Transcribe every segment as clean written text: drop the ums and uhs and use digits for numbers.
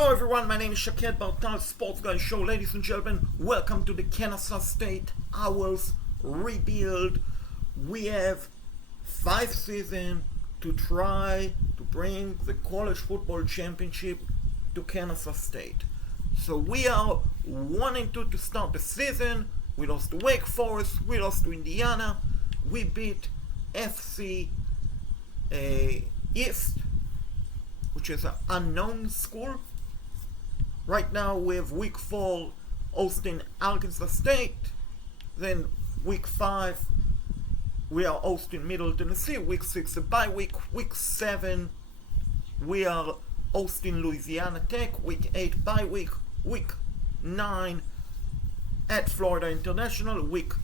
Hello everyone, my name is Shakir Bartal, Sports Guy Show. Ladies and gentlemen, welcome to the Kennesaw State Owls rebuild. We have 5 seasons to try to bring the college football championship to Kennesaw State. So we are 1-2 to start the season. We lost to Wake Forest, we lost to Indiana, we beat FC East, which is an unknown school. Right now we have week 4 hosting Arkansas State. Then week 5 we are hosting Middle Tennessee. Week 6 a bye week. Week 7 we are hosting Louisiana Tech. Week 8 bye week. Week 9 at Florida International. Week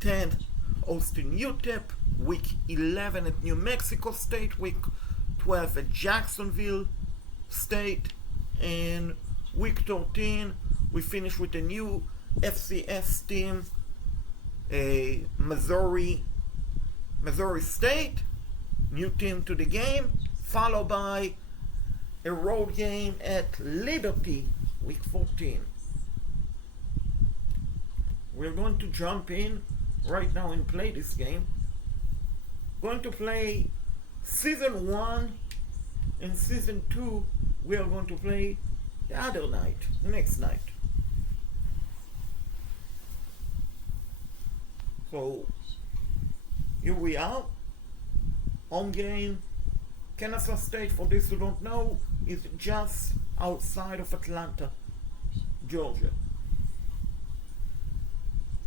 10 hosting UTEP. Week 11 at New Mexico State. Week 12 at Jacksonville State. And week 13 we finish with a new FCS team, Missouri State, new team to the game, followed by a road game at Liberty, week 14. We're going to jump in right now and play this game. Going to play season 1 and season 2. We are going to play the other night, the next night. So here we are. Home game. Kennesaw State, for those who don't know, is just outside of Atlanta, Georgia.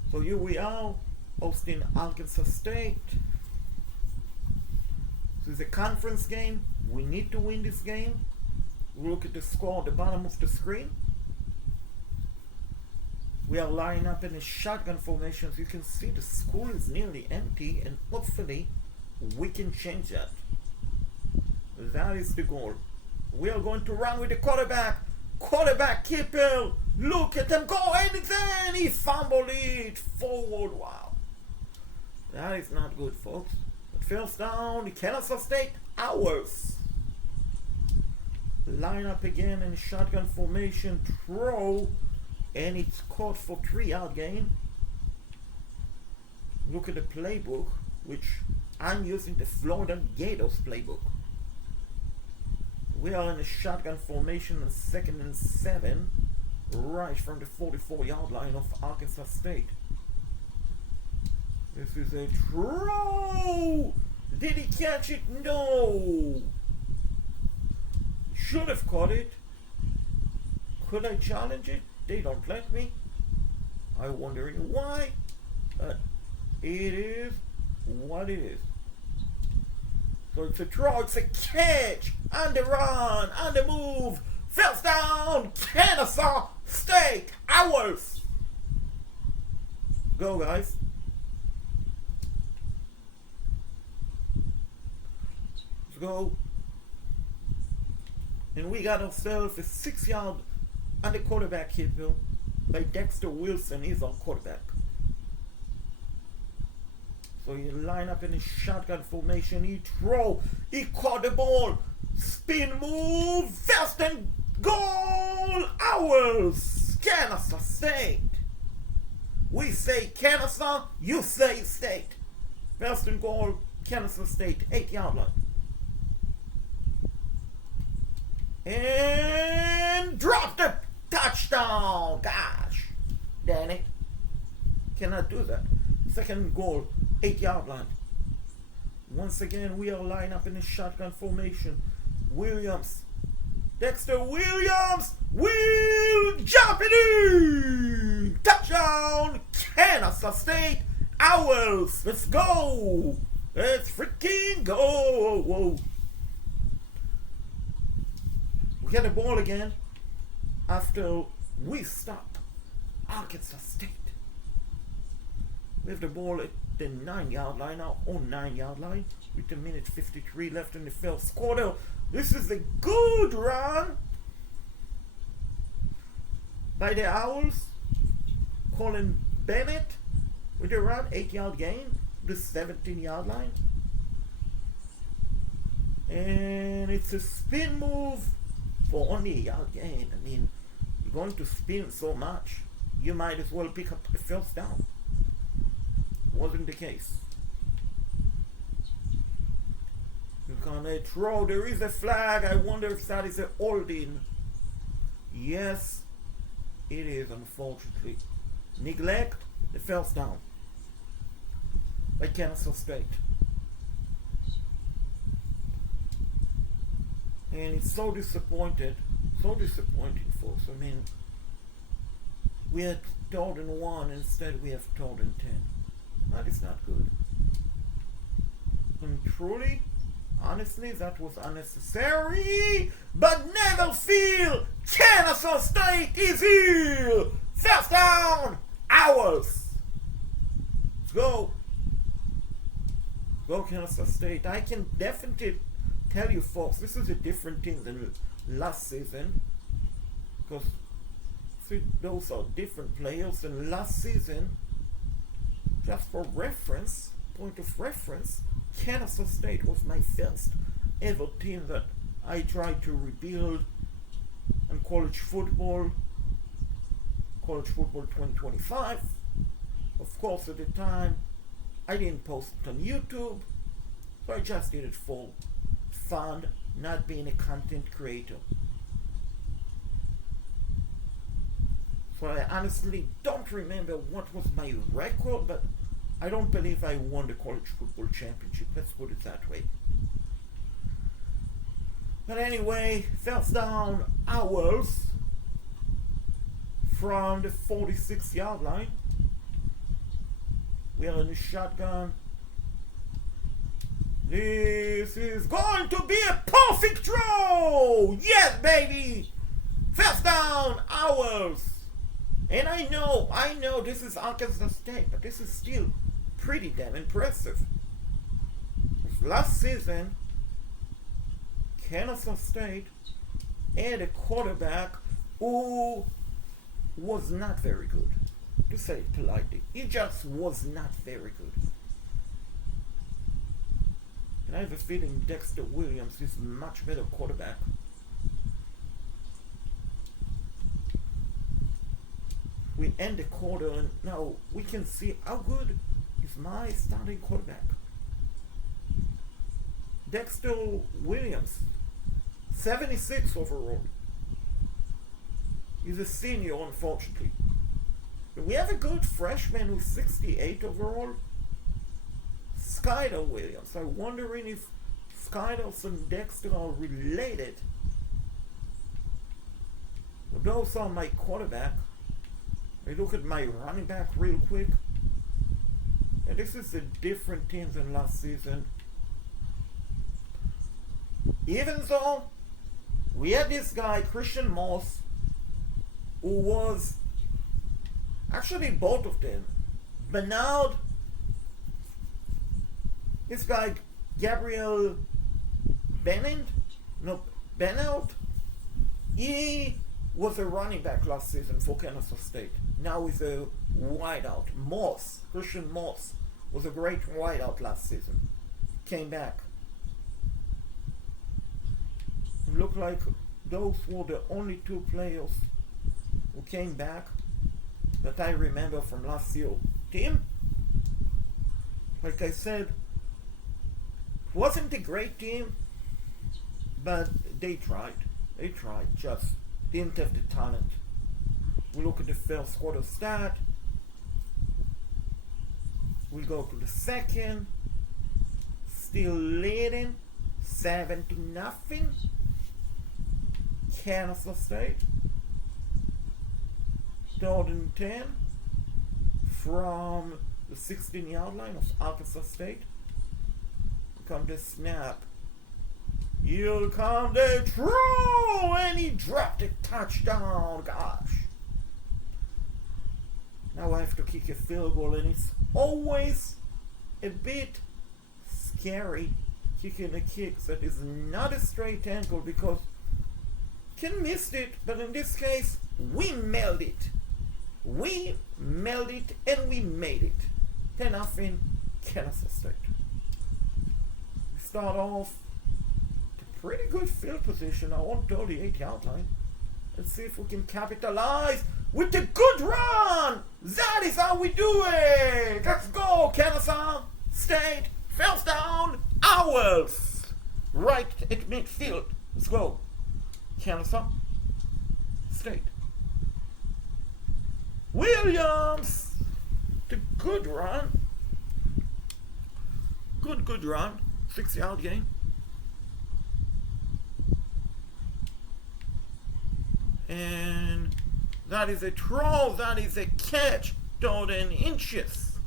So here we are, hosting Arkansas State. This is a conference game. We need to win this game. Look at the score at the bottom of the screen. We are lining up in a shotgun formation. As you can see, the school is nearly empty, and hopefully we can change that. That is the goal. We are going to run with the quarterback. Quarterback keeper. Look at him go, and then he fumbled it forward. Wow. That is not good, folks. But first down, the Kennesaw State Owls. Line up again in shotgun formation, throw, and it's caught for 3-yard gain. Look at the playbook, which I'm using the Florida Gators playbook. We are in a shotgun formation on 2nd and 7, right from the 44-yard line of Arkansas State. This is a throw! Did he catch it? No! Should have caught it. Could I challenge it? They don't let me. I'm wondering why. But it is what it is. So it's a throw, it's a catch, on the run, on the move. First down, Kennesaw State Owls. Go, guys. Let's go. And we got ourselves a 6-yard on the quarterback hit by Dexter Wilson. He's our quarterback. So you line up in a shotgun formation. He throw. He caught the ball. Spin move. First and goal. Owls. Kennesaw State. We say Kennesaw. You say State. First and goal. Kennesaw State. 8-yard line. And drop the touchdown. Gosh, damn it. Cannot do that. Second goal, 8-yard line. Once again, we are lined up in a shotgun formation. Williams. Dexter Williams will jump it in. Touchdown, Kennesaw State Owls. Let's go. Let's freaking go. Whoa. We get the ball again after we stop Arkansas State. We have the ball at the 9-yard line, our own 9-yard line, with a minute 53 left in the first quarter. This is a good run by the Owls. Colin Bennett with a run, 8-yard gain, the 17-yard line. And it's a spin move for only a yard gain. I mean, you're going to spin so much, you might as well pick up the first down. Wasn't the case. You can throw. There is a flag. I wonder if that is a holding. Yes, it is, unfortunately. Neglect the first down by Kennesaw State. And it's so disappointing for us. I mean, we had 3rd and 1, instead we have 3rd and 10. That is not good. And truly, honestly, that was unnecessary. But never fear, Kennesaw State is here. First down, ours. Let's go. Go Kennesaw State. I can definitely tell you folks, this is a different team than last season. Because those are different players than last season. Just for reference, point of reference, Kennesaw State was my first ever team that I tried to rebuild in college football 2025. Of course, at the time, I didn't post it on YouTube, so I just did it for fun, not being a content creator. So I honestly don't remember what was my record, but I don't believe I won the college football championship. Let's put it that way. But anyway, first down, ours, from the 46-yard line. We are in the shotgun. This is going to be a perfect throw! Yes, baby! First down, ours! And I know this is Arkansas State, but this is still pretty damn impressive. Last season, Kennesaw State had a quarterback who was not very good. To say it politely, he just was not very good. And I have a feeling Dexter Williams is a much better quarterback. We end the quarter and now we can see how good is my starting quarterback. Dexter Williams, 76 overall. He's a senior, unfortunately. But we have a good freshman who's 68 overall. Skyler Williams. I'm wondering if Skyler and Dexter are related. Well, those are my quarterback. I look at my running back real quick. And this is a different team than last season. Even though we had this guy, Christian Moss, who was actually both of them. Bernard, this guy, Gabriel Bernard, he was a running back last season for Kennesaw State. Now he's a wideout. Christian Moss was a great wideout last season. Came back. It looked like those were the only two players who came back that I remember from last year's team. Like I said, wasn't a great team, but they tried. Just didn't have the talent. We look at the first quarter stat. We go to the second. Still leading 7-0. Kennesaw State. 3rd and 10 from the 16-yard line of Arkansas State. Here come the snap. Here come the throw, and he dropped a touchdown. Gosh. Now I have to kick a field goal, and it's always a bit scary kicking a kick that is not a straight angle, because you can miss it, but in this case we mailed it. We mailed it and we made it. 10-0 Kennesaw State. We start off the pretty good field position on 38-yard line. Let's see if we can capitalize with the good run. That is how we do it. Let's go, Kennesaw State. First down, Owls. Right at midfield. Let's go, Kennesaw State. Williams. The good run. Good run. 6-yard gain. And that is a throw, that is a catch, 13 inches.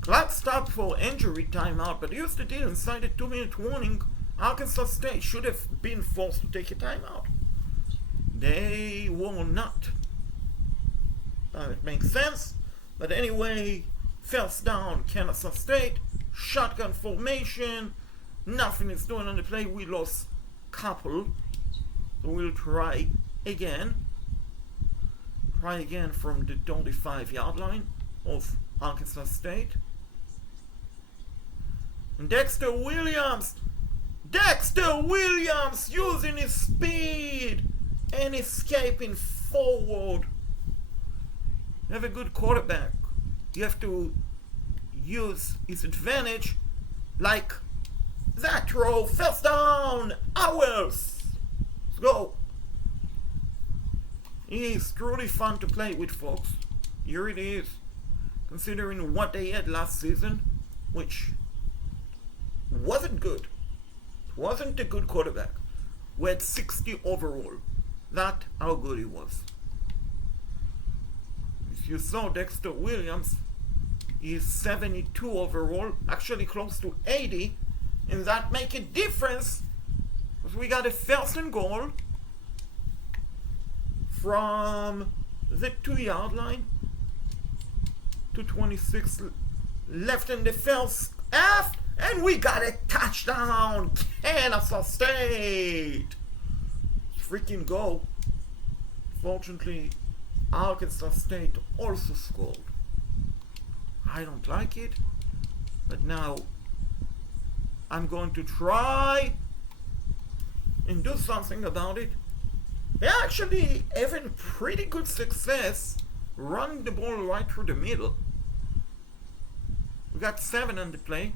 Clock stopped for injury timeout, but Houston did inside a 2-minute warning. Arkansas State should have been forced to take a timeout. They will not. It makes sense. But anyway, first down, Kennesaw State. Shotgun formation. Nothing is doing on the play. We lost couple. So we'll try again. Try again from the 25-yard line of Arkansas State. And Dexter Williams using his speed and escaping forward. You have a good quarterback. You have to use his advantage, like that throw. First down, Owls. Let's go. He's truly fun to play with, folks. Here it is. Considering what they had last season, which wasn't good. It wasn't a good quarterback. We had 60 overall. That's how good he was. If you saw Dexter Williams, he's 72 overall, actually close to 80, and that make a difference because we got a first and goal from the 2-yard line. 2:26 left in the first half, and we got a touchdown, Kennesaw State. Freaking go. Fortunately, Arkansas State also scored. I don't like it, but now I'm going to try and do something about it. They're actually having pretty good success running the ball right through the middle. We got 7 on the play.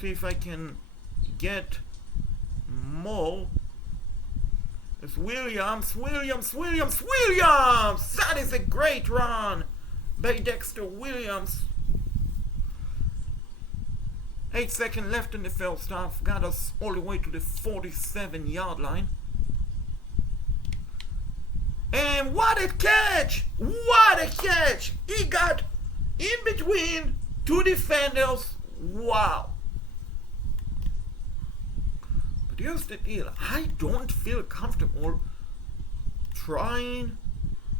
See if I can get more. It's Williams. That is a great run by Dexter Williams. 8 seconds left in the first half. Got us all the way to the 47-yard line. And what a catch! What a catch! He got in between 2 defenders. Wow. But here's the deal. I don't feel comfortable trying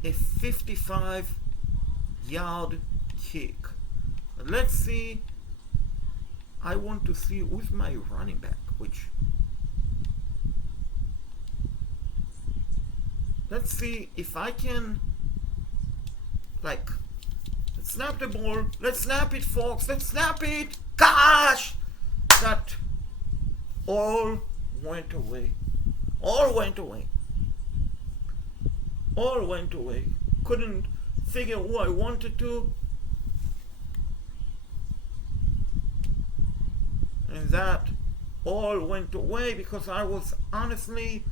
a 55-yard kick. But let's see. I want to see who's my running back, let's see if I can, let's snap the ball. Let's snap it, folks. Let's snap it. Gosh! That all went away. Couldn't figure who I wanted to. And that all went away because I was honestly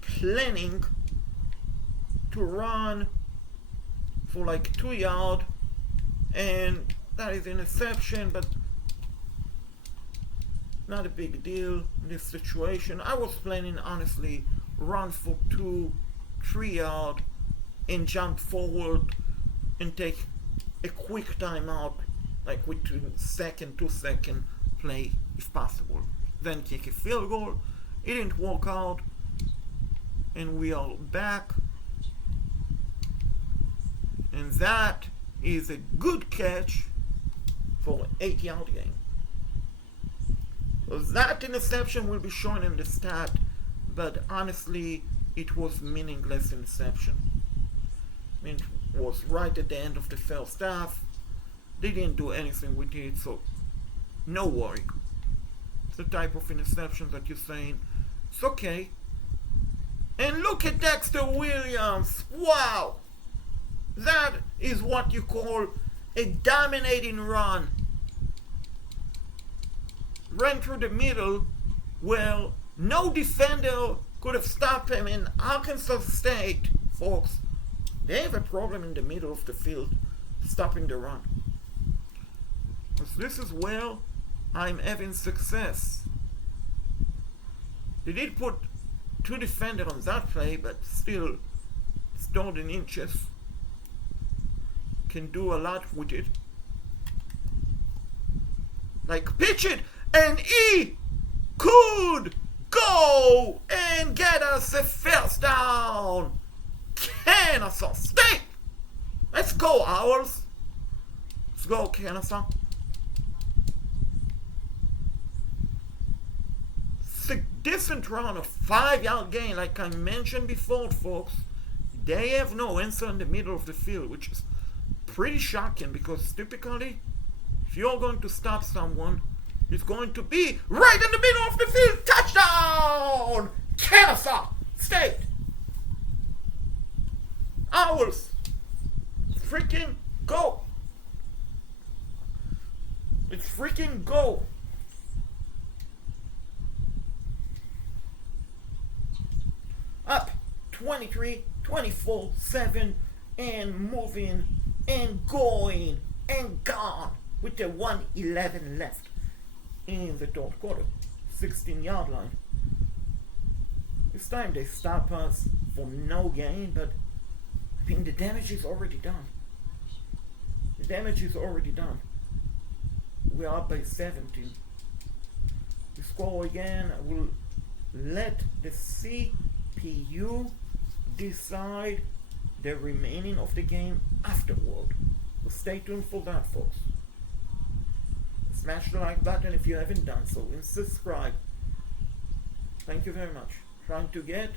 planning to run for 2 yards, and that is an interception, but not a big deal in this situation. I was planning honestly run for 2-3 yards and jump forward and take a quick timeout, within 2-second play if possible, then kick a field goal. It didn't work out, and we are back, and that is a good catch for an 8-yard gain. So that interception will be shown in the stat, but honestly it was meaningless interception. It was right at the end of the first half. They didn't do anything with it, so no worry. It's the type of interception that you're saying, it's okay. And look at Dexter Williams. Wow. That is what you call a dominating run. Ran through the middle. Well, no defender could have stopped him. In Arkansas State, folks, they have a problem in the middle of the field stopping the run. This is where I'm having success. They did put 2 defenders on that play, but still, stolen inches can do a lot with it. Like, pitch it, and he could go and get us a first down. Kennesaw State. Let's go, Owls. Let's go, Kennesaw. Decent run, a 5-yard gain, like I mentioned before, folks. They have no answer in the middle of the field, which is pretty shocking because typically, if you're going to stop someone, it's going to be right in the middle of the field. Touchdown! Kennesaw State! Owls! Freaking go! It's freaking go! Up 23, 24, 7, and moving, and going, and gone, with the 1:11 left in the third quarter, 16-yard line. This time they stop us for no gain, but I mean the damage is already done. The damage is already done. We are up by 17. We score again. I will let the CPU decide the remaining of the game afterward. So stay tuned for that, folks. Smash the like button if you haven't done so, and subscribe. Thank you very much. Trying to get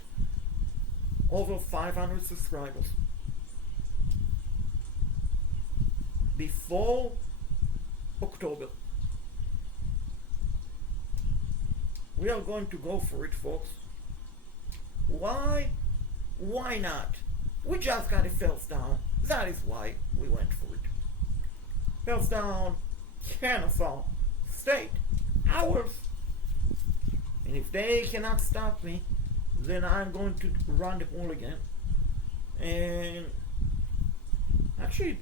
over 500 subscribers before October. We are going to go for it, folks. Why? Why not? We just got a first down. That is why we went for it. First down, Kennesaw State. Ours. And if they cannot stop me, then I'm going to run the ball again. And actually,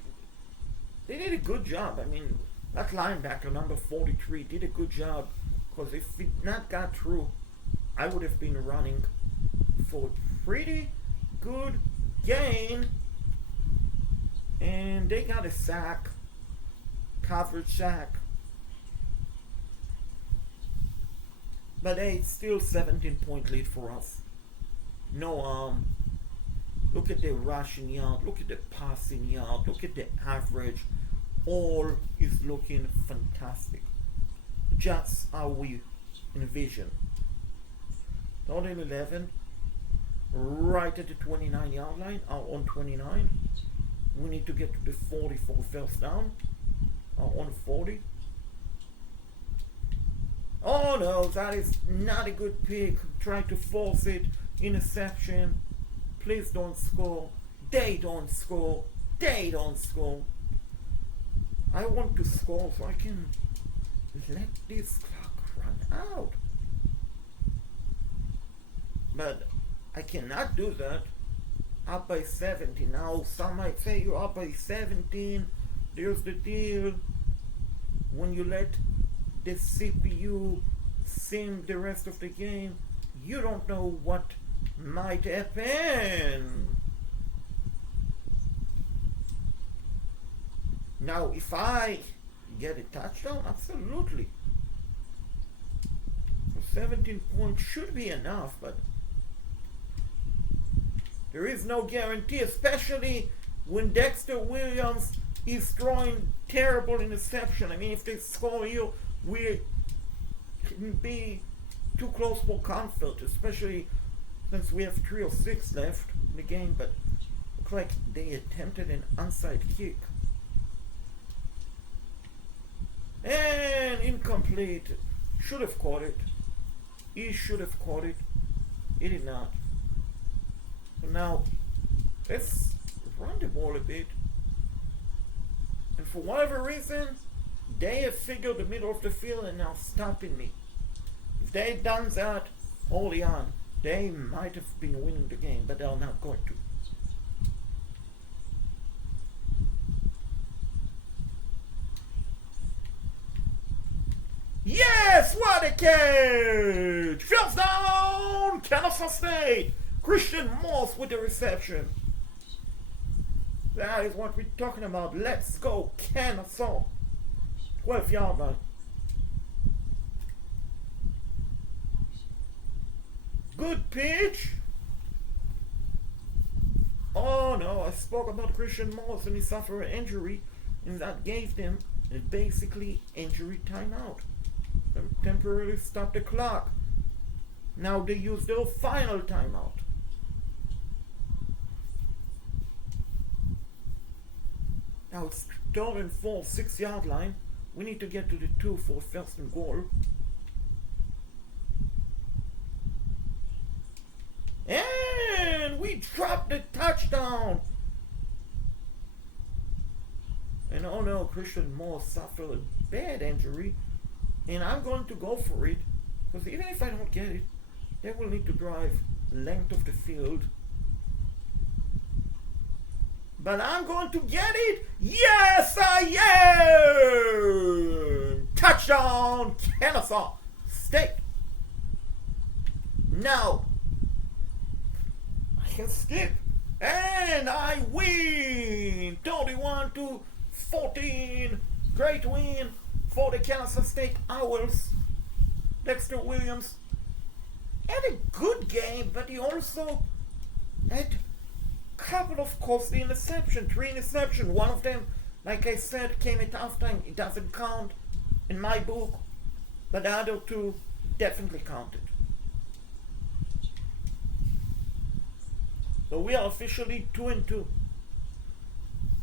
they did a good job. I mean, that linebacker, number 43, did a good job. Because if it not got through, I would have been running for a pretty good gain. And they got a sack. Coverage sack. But hey, it's still 17-point lead for us. No look at the rushing yard, look at the passing yard, look at the average. All is looking fantastic. Just how we envision. 11, right at the 29-yard line, on 29. We need to get to the 40 for first down. On 40. Oh no, that is not a good pick. Try to force it. Interception. Please don't score. They don't score. They don't score. I want to score so I can let this clock run out. But I cannot do that. Up by 17. Now some might say you're up by 17. There's the deal. When you let the CPU sim the rest of the game, you don't know what might happen. Now, if I get a touchdown, absolutely. So 17 points should be enough, but there is no guarantee, especially when Dexter Williams is throwing terrible interception. I mean, if they score here, we can be too close for comfort, especially since we have 3 or 6 left in the game. But looks like they attempted an onside kick. And incomplete. Should have caught it. He should have caught it. He did not. So now, let's run the ball a bit. And for whatever reason, they have figured the middle of the field and now stopping me. If they had done that early on, they might have been winning the game, but they're not going to. Yes, what a catch! First down, Kennesaw State. Christian Moss with the reception. That is what we're talking about. Let's go, Kennesaw. 12-yard line. Good pitch. Oh no, I spoke about Christian Moss and he suffered an injury, and that gave them a basically injury timeout. Temporarily stop the clock. Now they use their final timeout. Now it's 3rd and 4, 6-yard line. We need to get to the 2 for 1st and goal. And we dropped the touchdown. And oh no, Christian Moore suffered a bad injury. And I'm going to go for it, because even if I don't get it, they will need to drive length of the field. But I'm going to get it. Yes, I am. Touchdown, Kennesaw State. Now, I can skip. And I win. 31-14. Great win for the Kennesaw State Owls. Dexter Williams had a good game, but he also had a couple of costly interceptions, 3 interceptions. One of them, like I said, came at halftime. It doesn't count in my book, but the other 2 definitely counted. So we are officially 2-2.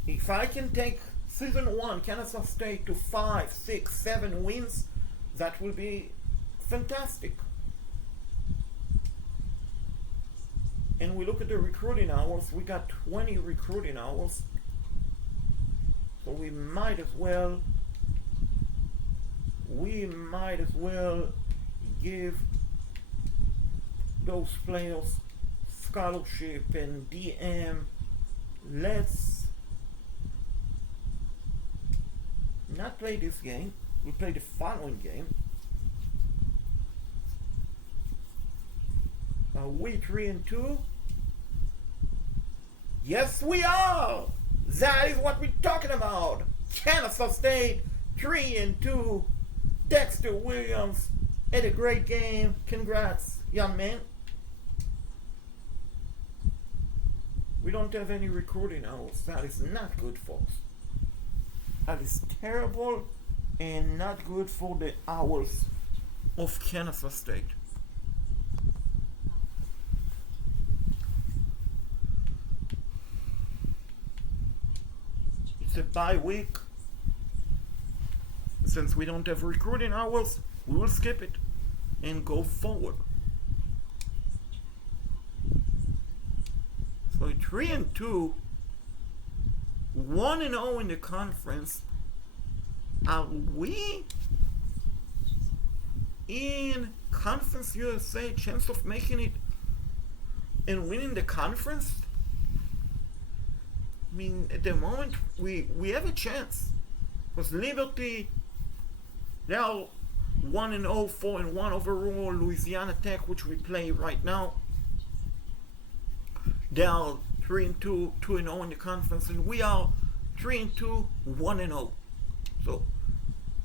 If I can take Season 1, Kennesaw State, to 5, 6, 7 wins, that will be fantastic. And we look at the recruiting hours, we got 20 recruiting hours. So we might as well give those players scholarship and DM. Let's not play this game. We'll play the following game. Are we 3-2? Yes, we are. That is what we're talking about. Kennesaw State 3-2. Dexter Williams had a great game. Congrats, young man. We don't have any recruiting hours. That is not good, folks. That is terrible and not good for the Owls of Kennesaw State. It's a bye week. Since we don't have recruiting hours, we will skip it and go forward. So 3-2. 1-0 in the conference. Are we in Conference USA chance of making it and winning the conference? I mean, at the moment we have a chance, because Liberty, they are 1-0, 4-1 overall. Louisiana Tech, which we play right now, they are 3-2, 2-0 in the conference, and we are 3-2, 1-0. So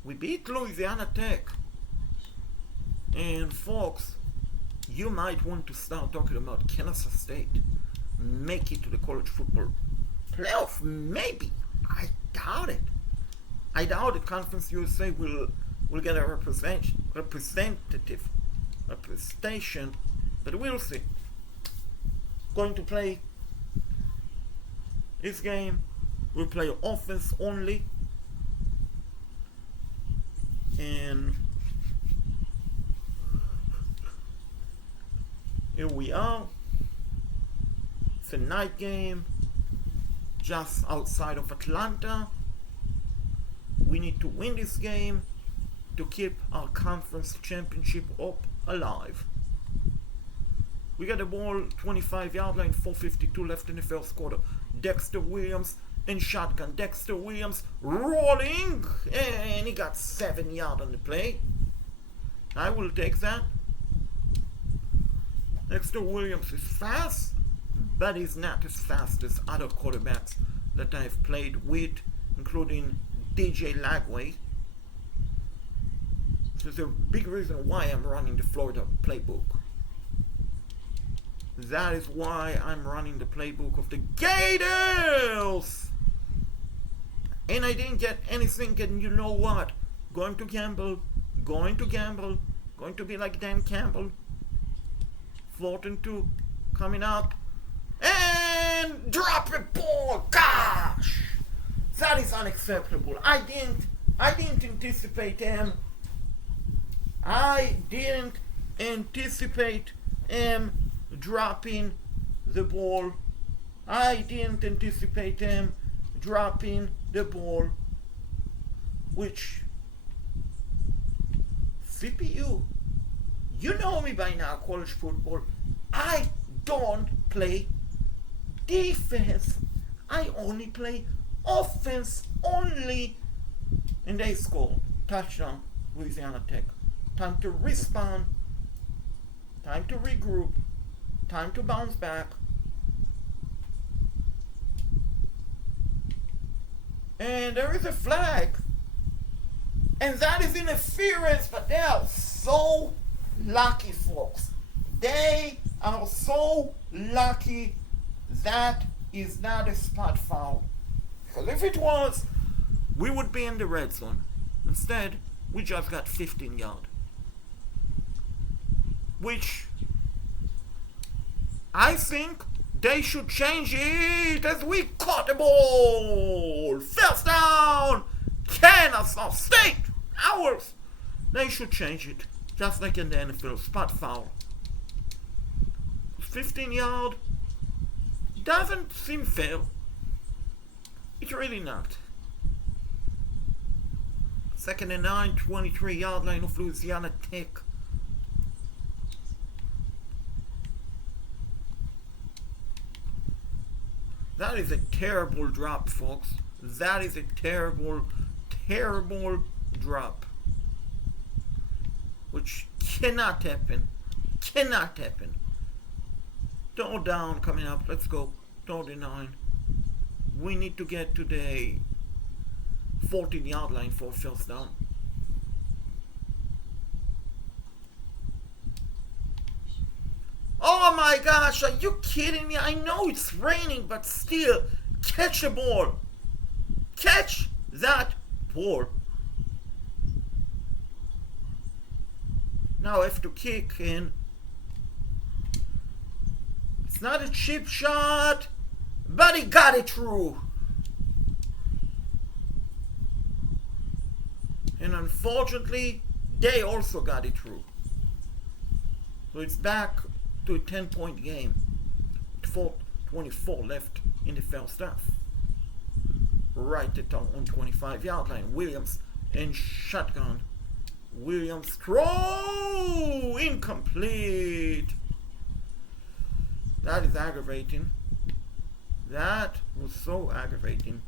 we beat Louisiana Tech. And folks, you might want to start talking about Kennesaw State make it to the college football playoff. Maybe. I doubt it. I doubt that Conference USA will get a representative representation, but we'll see. Going to play this game. We'll play offense only. Here we are. It's a night game just outside of Atlanta. We need to win this game to keep our conference championship up alive. We got the ball, 25-yard line, 4:52 left in the first quarter. Dexter Williams in shotgun. Dexter Williams rolling, and he got 7 yards on the play. I will take that. Dexter Williams is fast, but he's not as fast as other quarterbacks that I've played with, including DJ Lagway. There's a big reason why I'm running the Florida playbook. That is why I'm running the playbook of the Gators! And I didn't get anything, and you know what? Going to gamble, going to be like Dan Campbell. 4th and 2, coming up, and drop a ball, gosh! That is unacceptable. I didn't anticipate him. I didn't anticipate him dropping the ball. I didn't anticipate him dropping the ball. Which, CPU, you know me by now, college football. I don't play defense. I only play offense only. And they scored. Touchdown, Louisiana Tech. Time to respawn. Time to regroup. Time to bounce back. And there is a flag. And that is interference, but they are so lucky, folks. They are so lucky that is not a spot foul. Because if it was, we would be in the red zone. Instead, we just got 15 yards. Which I think they should change it as we caught the ball. First down, Kennesaw State, ours. They should change it, just like in the NFL, spot foul. 15 yard doesn't seem fair. It's really not. 2nd and 9, 23-yard line of Louisiana Tech. That is a terrible drop, folks. That is a terrible, terrible drop. Which cannot happen. Cannot happen. Third down coming up. Let's go. 39. We need to get to the 14-yard line for a first down. Oh my gosh, are you kidding me? I know it's raining, but still, catch the ball. Catch that ball. Now I have to kick in. It's not a cheap shot, but he got it through. And unfortunately, they also got it through. So it's back to a 10-point game. 4:24 left in the first half. Right at our own 25-yard line. Williams in shotgun. Williams throw incomplete. That is aggravating. That was so aggravating.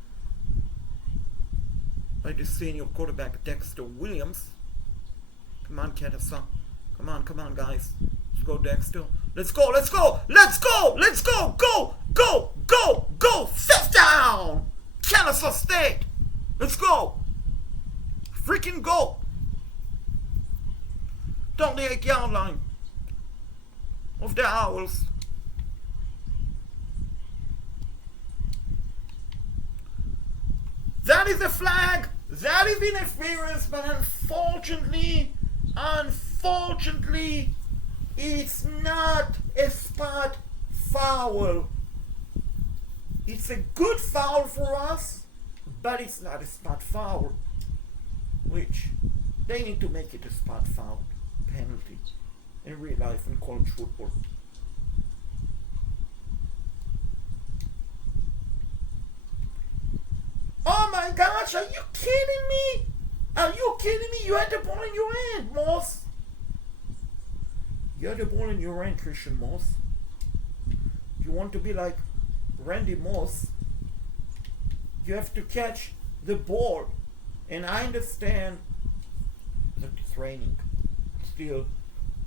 By the senior quarterback Dexter Williams. Come on, Kennesaw. Come on, guys. Let's go, Dexter. Let's go. Go. First down. Kennesaw State. Let's go. Freaking go. 38-yard line of the Owls. That is a flag. That is interference, but unfortunately, it's not a spot foul. It's a good foul for us, but it's not a spot foul. Which They need to make it a spot foul penalty in real life in college football. Oh my gosh, are you kidding me? Are you kidding me? You had the ball in your hand, Moss. You had the ball in your hand, Christian Moss. If you want to be like Randy Moss, you have to catch the ball. And I understand that it's raining. Still,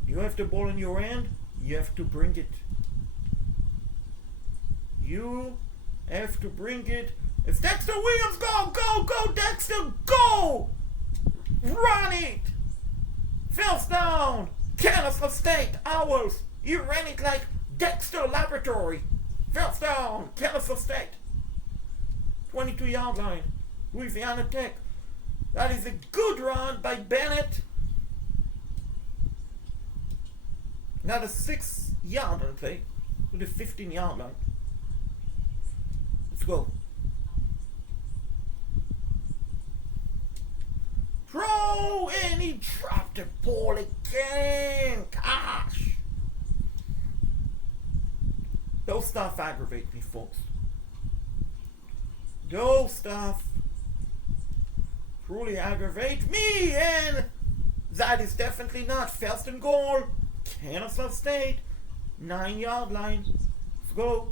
you have the ball in your hand, you have to bring it. You have to bring it. It's Dexter Williams. Go, go, go, Dexter, go! Run it! First down! Kennesaw State, Owls. You ran it like Dexter Laboratory. First down, Kennesaw State. 22-yard line. Louisiana Tech. That is a good run by Bennett. Now the 6-yard line play to the 15-yard line. Let's go. Throw, and he dropped the ball again. Gosh. Those stuff aggravate me, folks. Those stuff truly aggravate me, and that is definitely not first and goal. Kennesaw State, 9-yard line. Let's go.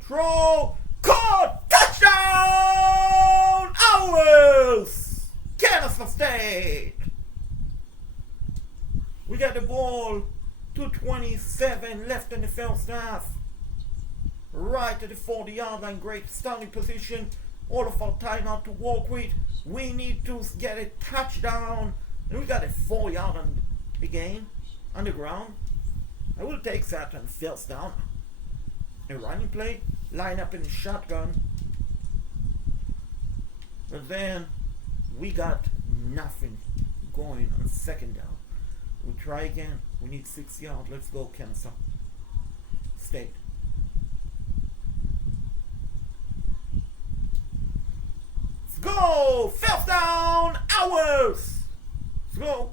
Throw, caught, touchdown, Owls! Kennesaw State. We got the ball, 2:27 left in the first half. Right at the 40-yard line, great starting position. All of our timeout to work with. We need to get a touchdown. And we got a 4-yard on the game, on the ground. I will take that on first down. A running play, line up in the shotgun. But then we got nothing going on second down. We'll try again. We need 6 yards. Let's go, Kennesaw State. Let's go! First down! Owls! Let's go.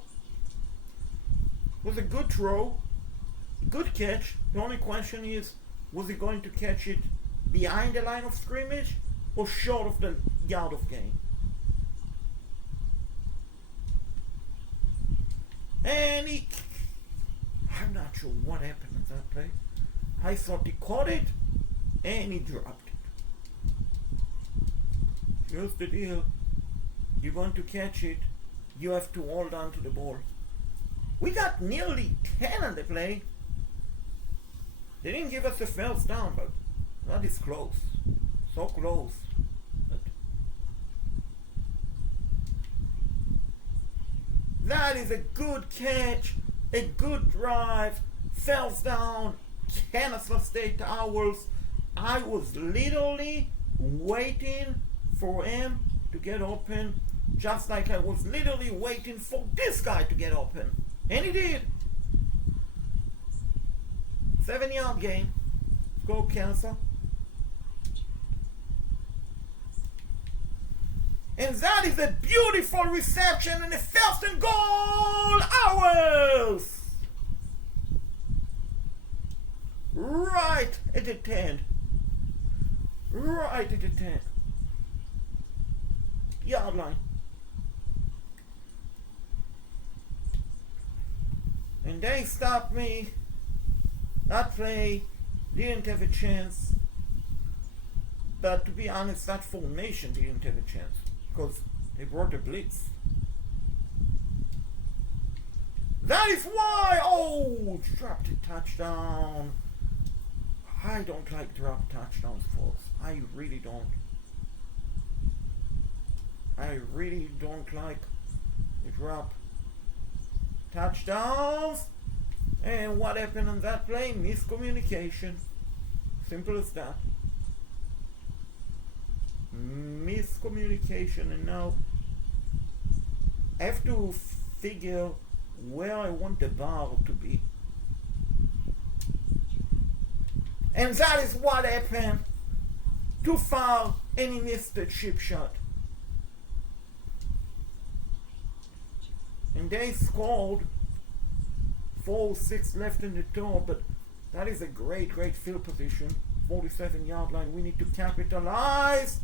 It was a good throw. Good catch. The only question is, was he going to catch it behind the line of scrimmage or short of the yard of gain? And I'm not sure what happened in that play. I thought he caught it and he dropped it. Here's the deal. You're going to catch it, you have to hold on to the ball. We got nearly 10 on the play. They didn't give us the first down, but that is close. So close. But that is a good catch, a good drive, first down, Kennesaw State Owls. I was literally waiting for him to get open, just like I was literally waiting for this guy to get open. And he did. 7-yard gain. Go, Kennesaw. And that is a beautiful reception and a first and goal, Owls! Right at the 10. Right at the 10. Yard line. And they stopped me. That play didn't have a chance. But to be honest, that formation didn't have a chance. Because they brought a blitz. That is why! Oh, dropped a touchdown. I don't like drop touchdowns, folks. I really don't. I really don't like the drop touchdowns. And what happened on that play? Miscommunication. Simple as that. Miscommunication. And now I have to figure where I want the ball to be. And that is what happened. too far, and he missed the chip shot. And they scored 4-6 left in the third, but that is a great field position. 47-yard line. We need to capitalize,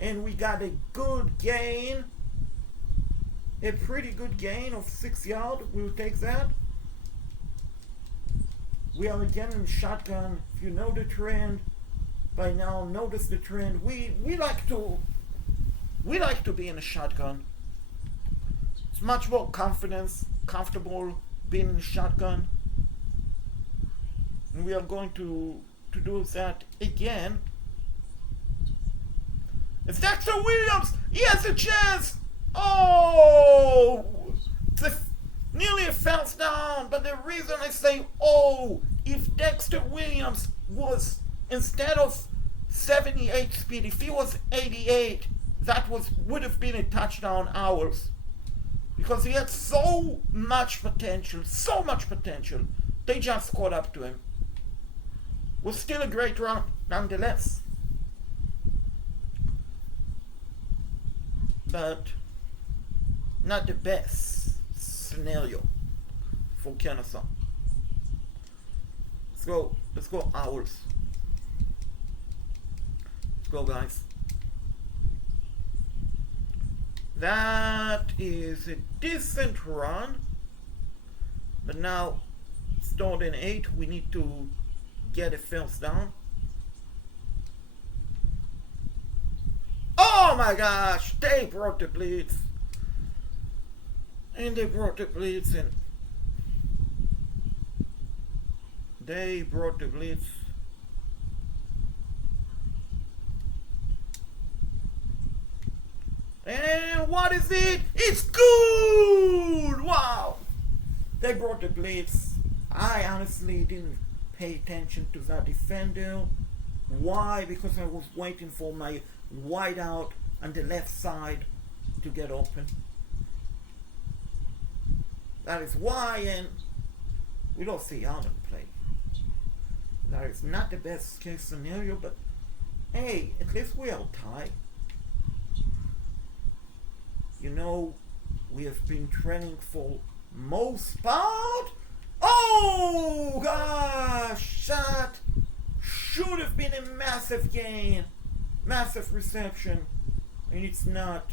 and we got a good gain, a pretty good gain of 6 yards. We'll take that. We are again in shotgun. If you know the trend by now, notice the trend. We like to be in a shotgun. It's much more comfortable being in a shotgun. And we are going to do that again. It's Dexter Williams! He has a chance! Oh! Nearly a first down, but the reason I say oh, if Dexter Williams was, instead of 78 speed, if he was 88, that would have been a touchdown ours. Because he had so much potential, they just caught up to him. Was still a great run, nonetheless. But not the best scenario for Kennesaw. Let's go ours. Let's go, guys. That is a decent run. But now, start in 8, we need to get a first down. Oh my gosh, they brought the blitz. And they brought the blitz. And what is it? It's good! Wow! They brought the blitz. I honestly didn't pay attention to that defender. Why? Because I was waiting for my wideout on the left side to get open. That is why, and we don't see out of the play. That is not the best case scenario, but hey, at least we are tied. You know, we have been training for most part. Oh gosh, that should have been a massive gain, massive reception, and it's not.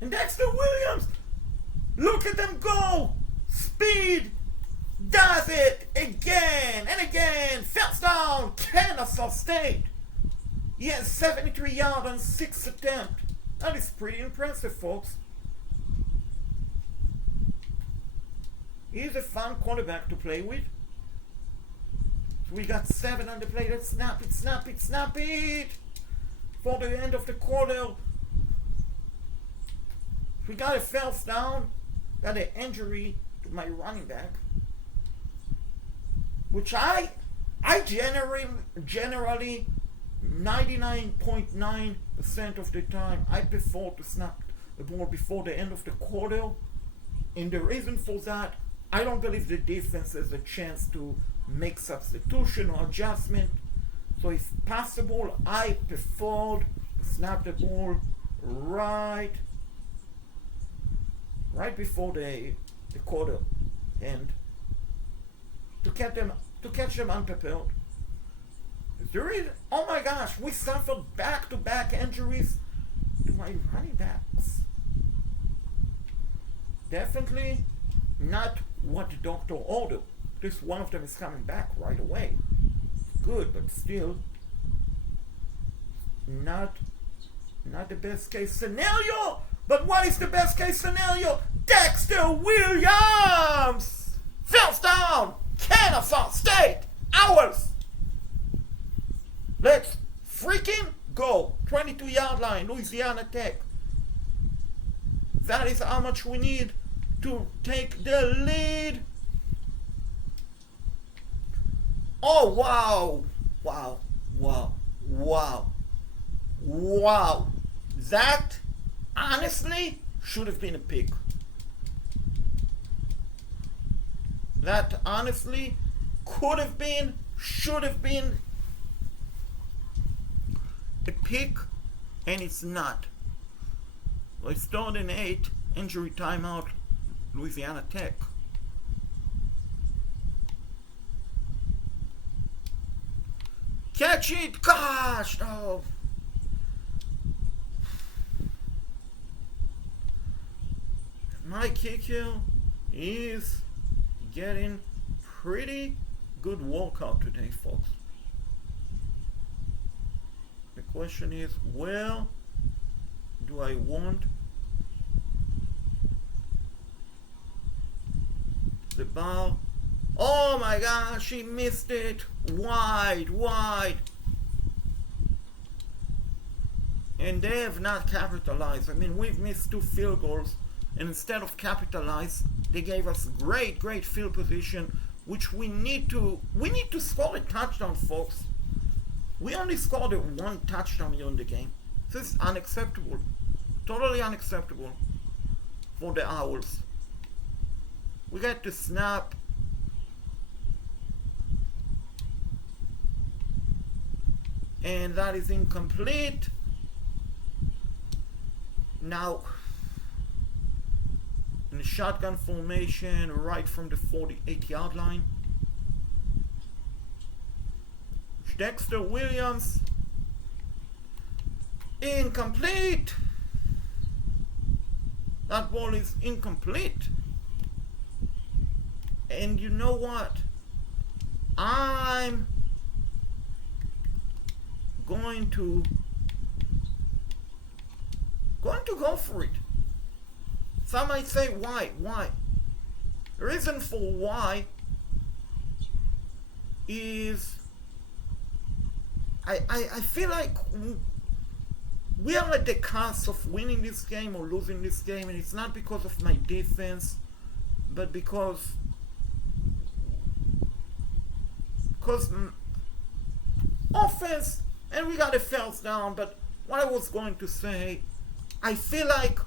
And Dexter Williams, look at them go! Speed does it again and again. First down, Kennesaw State. He has 73 yards on 6 attempts. That is pretty impressive, folks. He's a fun quarterback to play with. So we got 7 on the play. Let's snap it. For the end of the quarter. We got a first down. Got an injury to my running back. Which I generally 99.9% of the time I prefer to snap the ball before the end of the quarter. And the reason for that, I don't believe the defense has a chance to make substitution or adjustment. So if possible, I prefer to snap the ball right before the quarter end to catch them unprepared. Oh my gosh, we suffered back-to-back injuries to my running backs. Definitely not what the doctor ordered. This one of them is coming back right away. Good, but still not the best case scenario. But what is the best case scenario? Dexter Williams! First down! Kennesaw State! Ours! Let's freaking go! 22-yard line, Louisiana Tech. That is how much we need to take the lead. Oh, wow. Wow. That, honestly, should have been a pick. That honestly could have been, should have been a pick, and it's not. It's 3rd and 8, injury timeout, Louisiana Tech. Catch it! Gosh! Oh. My kicker is getting pretty good workout today, folks. The question is, where do I want the ball? Oh my gosh, he missed it. Wide. And they have not capitalized. I mean, we've missed 2 field goals, and instead of capitalize, they gave us great field position, which we need to score a touchdown, folks. We only scored 1 touchdown here in the game. This is unacceptable. Totally unacceptable for the Owls. We got to snap. And that is incomplete. Now, in the shotgun formation, right from the 48-yard line. Dexter Williams. Incomplete. That ball is incomplete. And you know what? I'm going to go for it. Some might say, why? The reason for why is I feel like we are at the cusp of winning this game or losing this game, and it's not because of my defense, but because offense, and we got a first down. But what I was going to say, I feel like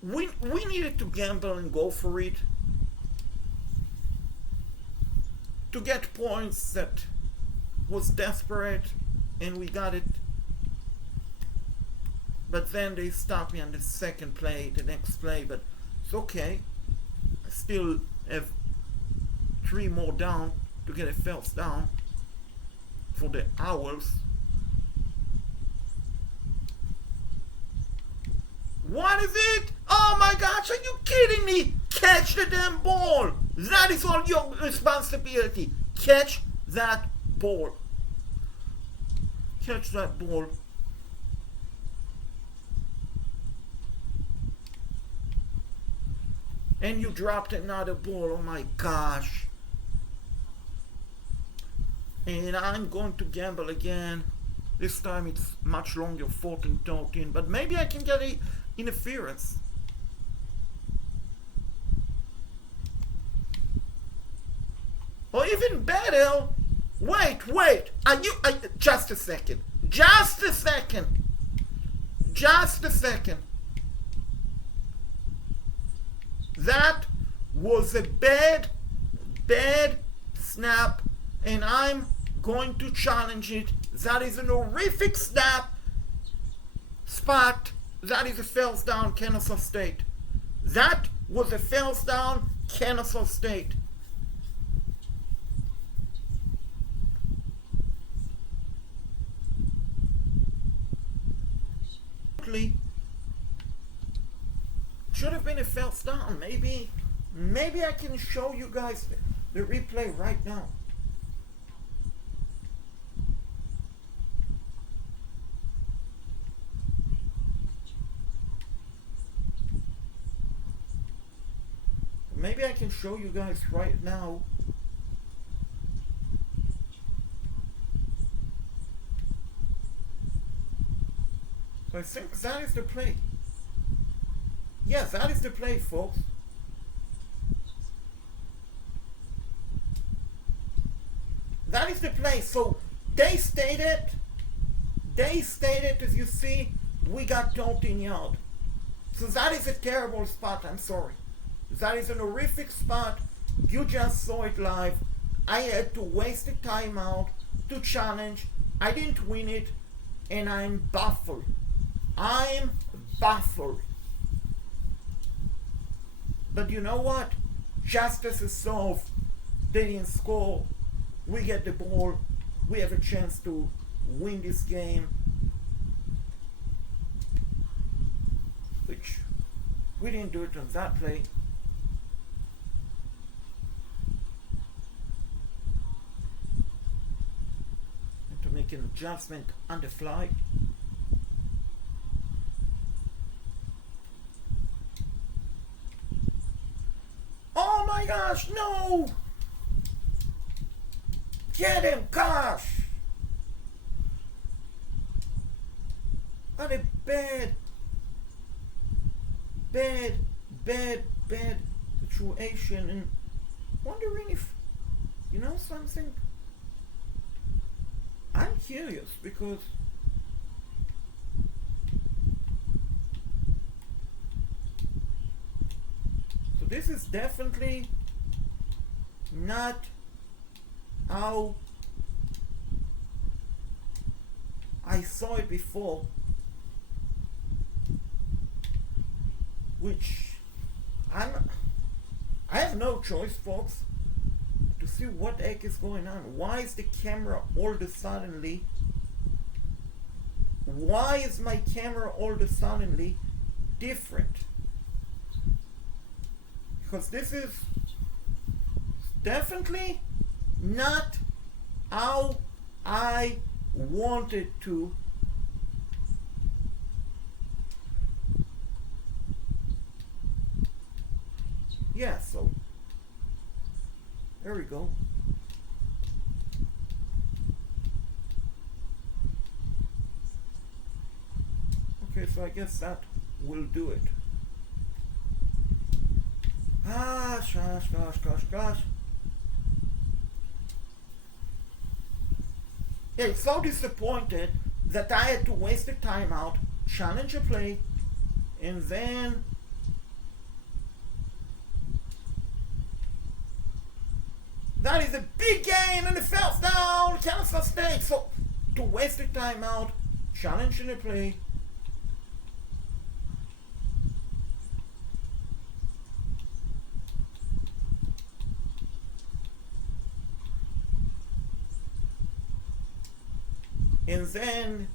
we needed to gamble and go for it to get points. That was desperate, and we got it. But then they stopped me on the second play, the next play. But it's okay. I still have 3 more down to get a first down for the Owls. What is it? Oh my gosh, are you kidding me? Catch the damn ball. That is all your responsibility. Catch that ball. Catch that ball. And you dropped another ball. Oh my gosh. And I'm going to gamble again. This time it's much longer, 4th and 13. But maybe I can get a interference. Or even better, wait, just a second. That was a bad snap, and I'm going to challenge it. That is an horrific spot. That is a first down, Kennesaw State. That was a first down, Kennesaw State. Should have been a first down. Maybe I can show you guys the replay right now. Maybe I can show you guys right now. So I think that is the play. Yes, that is the play, folks. That is the play. So they stated, as you see, we got 13 yards. So that is a terrible spot, I'm sorry. That is an horrific spot. You just saw it live. I had to waste a timeout to challenge. I didn't win it, and I'm baffled. I'm baffled. But you know what? Justice is solved. They didn't score. We get the ball. We have a chance to win this game. Which we didn't do it on that play. And to make an adjustment on the fly. Oh my gosh, no! Get him, gosh! What a bad situation, and wondering if, you know something, I'm curious because so this is definitely not how I saw it before, which I have no choice, folks, to see what the heck is going on. Why is the camera all of a suddenly? Why is my camera all of a suddenly different? Because this is definitely not how I wanted to. Yeah, so there we go. Okay, so I guess that will do it. Gosh. Yeah, so disappointed that I had to waste the timeout, challenge a play, and then that is a big game and it fell down, Kennesaw State. So to waste the timeout, challenging a play, and then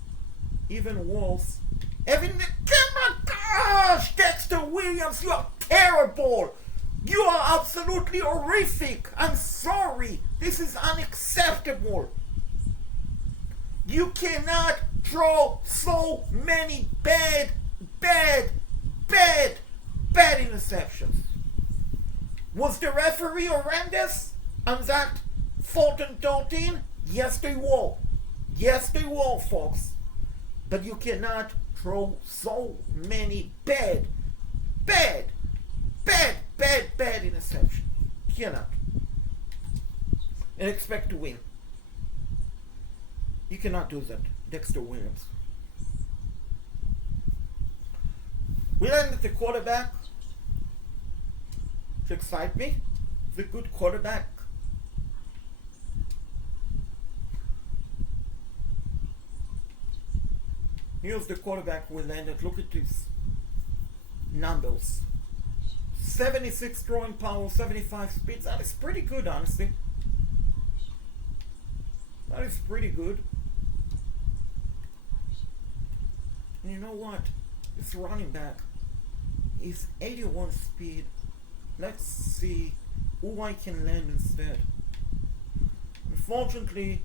even worse, having the camera. Gosh, Dexter Williams, you are terrible. You are absolutely horrific. I'm sorry. This is unacceptable. You cannot throw so many bad interceptions. Was the referee horrendous on that 4th and 13? Yes, they were. Yes, they were, folks. But you cannot throw so many bad interceptions. Cannot. And expect to win. You cannot do that, Dexter Williams. We landed the quarterback to excite me. He's a good quarterback. Here's the quarterback we landed. Look at these numbers. 76 throwing power, 75 speed. That is pretty good, honestly. That is pretty good. And you know what? This running back is 81 speed. Let's see who I can land instead. Unfortunately,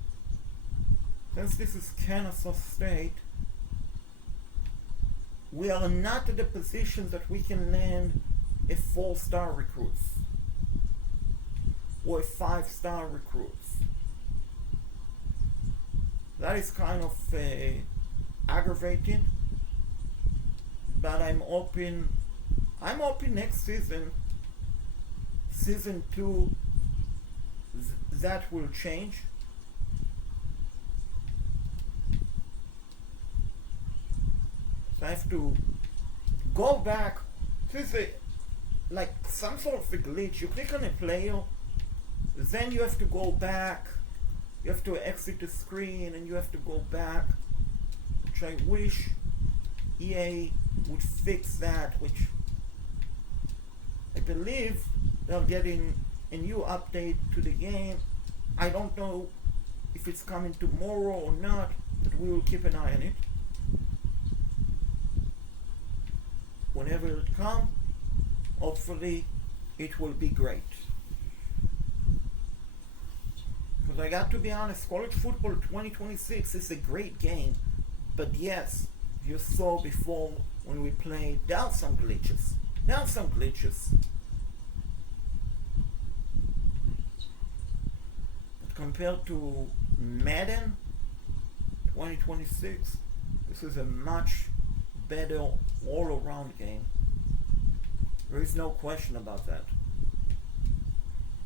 since this is Kennesaw State, we are not in the position that we can land a 4-star recruits or a 5-star recruits. That is kind of aggravating, but I'm hoping next season, season 2, that will change. So I have to go back. like some sort of a glitch. You click on a player, then you have to go back. You have to exit the screen and you have to go back. Which I wish EA would fix that, which I believe they're getting a new update to the game. I don't know if it's coming tomorrow or not, but we will keep an eye on it. Whenever it comes, hopefully it will be great. Because I got to be honest, College Football 2026 is a great game. But yes, you saw before when we played, there are some glitches. But compared to Madden 2026, this is a much better all-around game. There is no question about that.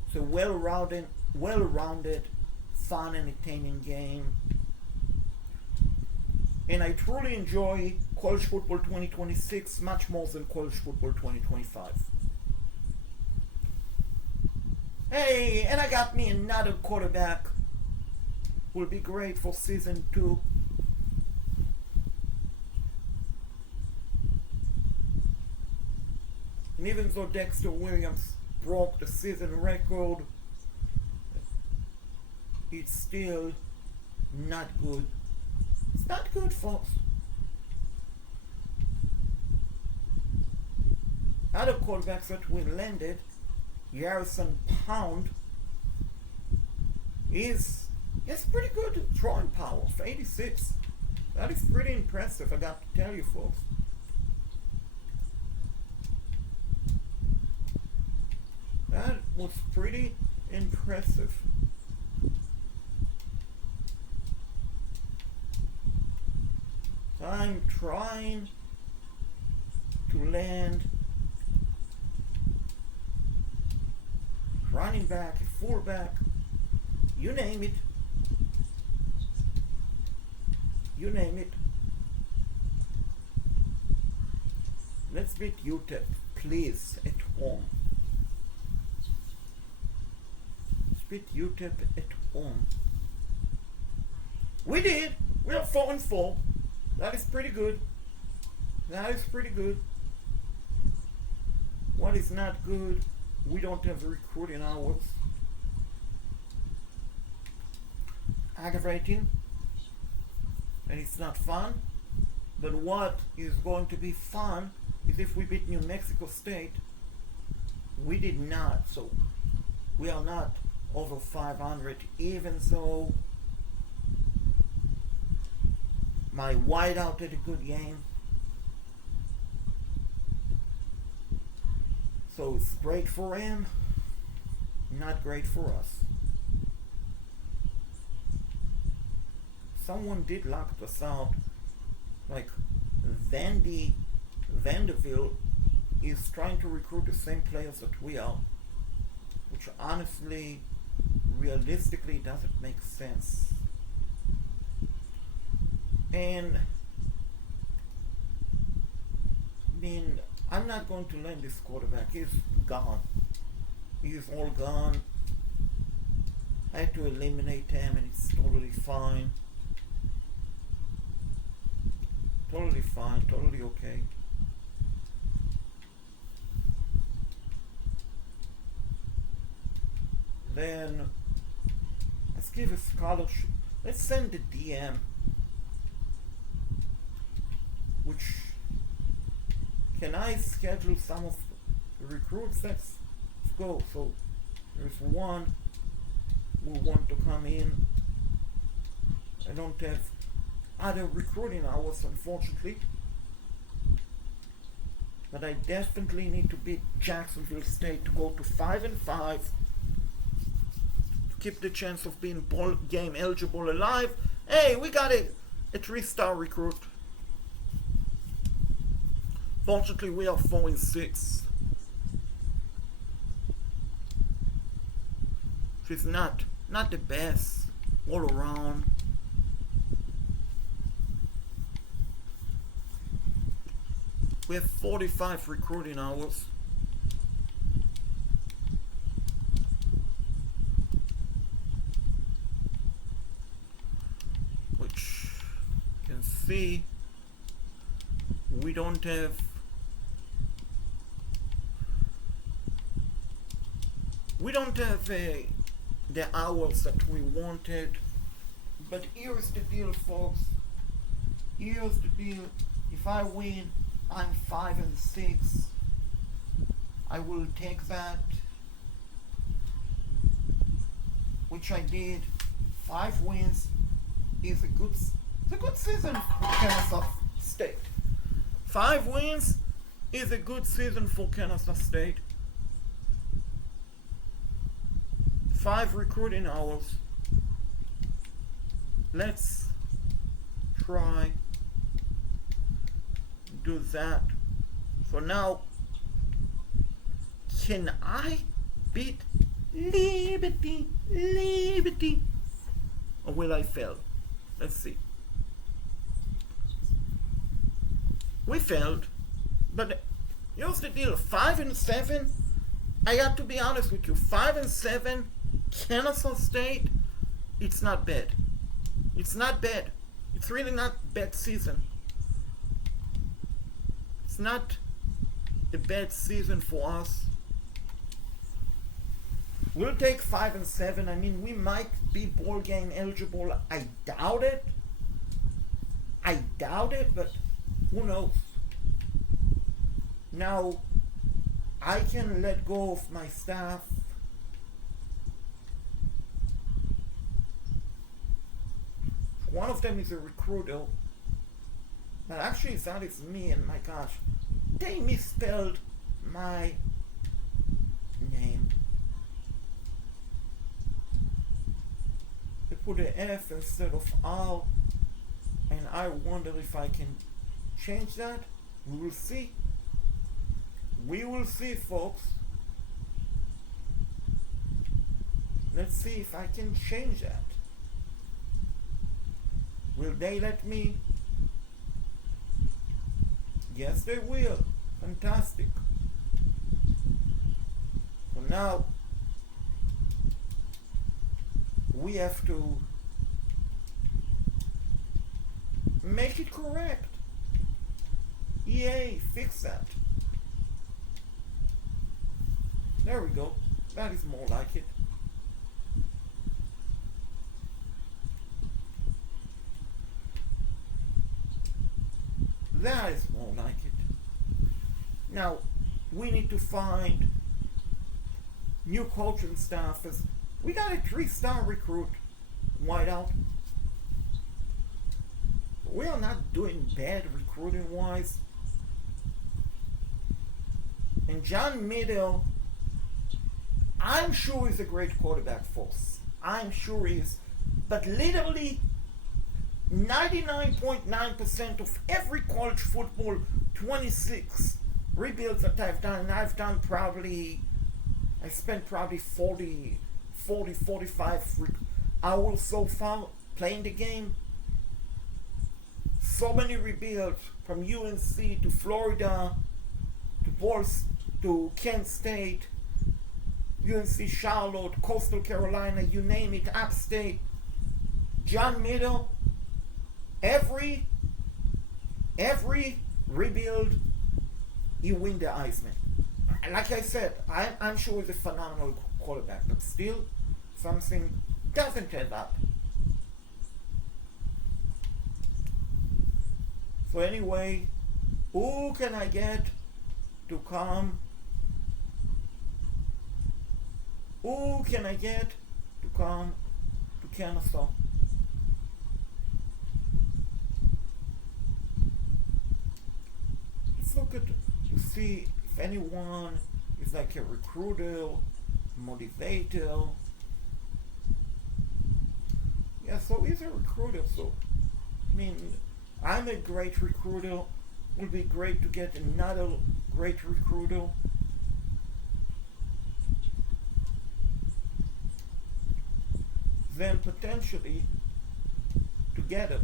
It's a well-rounded, fun, entertaining game. And I truly enjoy College Football 2026 much more than College Football 2025. Hey, and I got me another quarterback. Will be great for Season 2. And even though Dexter Williams broke the season record, it's still not good. It's not good, folks. Other quarterbacks that we landed, Harrison Pound, is pretty good throwing power for 86. That is pretty impressive, I got to tell you, folks. That was pretty impressive. I'm trying to land running back, fullback, you name it. You name it. Let's beat UTEP, please, at home. Let's beat UTEP at home. We did. We are 4-4. That is pretty good. That is pretty good. What is not good? We don't have recruiting hours. Aggravating. And it's not fun. But what is going to be fun is if we beat New Mexico State. We did not. So we are not over 500, even though my wideout had a good game. So it's great for him, not great for us. Someone did lock us out. Like Vanderbilt is trying to recruit the same players that we are, which honestly, realistically doesn't make sense. And I mean, I'm not going to land this quarterback. He's gone. He's all gone. I had to eliminate him and it's totally fine. Totally fine, totally okay. Then let's give a scholarship. Let's send the DM. Which, can I schedule some of the recruits? Let's go. So there's one who want to come in. I don't have other recruiting hours, unfortunately, but I definitely need to beat Jacksonville State to go to 5-5 to keep the chance of being ball game eligible alive. Hey, we got a 3-star recruit. Fortunately, we are 4-6. She's not the best all around. We have 45 recruiting hours. see, we don't have the hours that we wanted. But here's the deal, folks. Here's the deal. If I win, I'm 5-6. I will take that, which I did. 5 wins is a good season for Kennesaw State. 5 wins is a good season for Kennesaw State. 5 recruiting hours. Let's try do that. So now, can I beat Liberty? Or will I fail? Let's see. We failed, but here's the deal: 5-7. I got to be honest with you. 5-7, Kennesaw State. It's not bad. It's not bad. It's really not a bad season. It's not a bad season for us. We'll take 5-7. I mean, we might be bowl game eligible. I doubt it. But who knows? Now, I can let go of my staff. One of them is a recruiter. But actually, that is me, and my gosh, they misspelled my name. They put an F instead of R, and I wonder if I can change that. We will see. We will see, folks. Let's see if I can change that. Will they let me? Yes, they will. Fantastic. So now we have to make it correct. EA, fix that. There we go. That is more like it. That is more like it. Now, we need to find new coaching staff. We got a 3-star recruit, wideout. We are not doing bad recruiting wise. And John Middle, I'm sure he's a great quarterback, folks. I'm sure he is. But literally, 99.9% of every college football 26 rebuilds that I've done, and I spent probably 45 hours so far playing the game. So many rebuilds from UNC to Florida to Kent State, UNC Charlotte, Coastal Carolina, you name it, App State. John Middle, every rebuild, you win the Heisman. Like I said, I'm sure he's a phenomenal quarterback, but still, something doesn't add up. So anyway, who can I get to come? Who can I get to come to Kennesaw? Let's look to see if anyone is like a recruiter, motivator. Yeah, so he's a recruiter, so I mean, I'm a great recruiter. Would be great to get another great recruiter. Then potentially together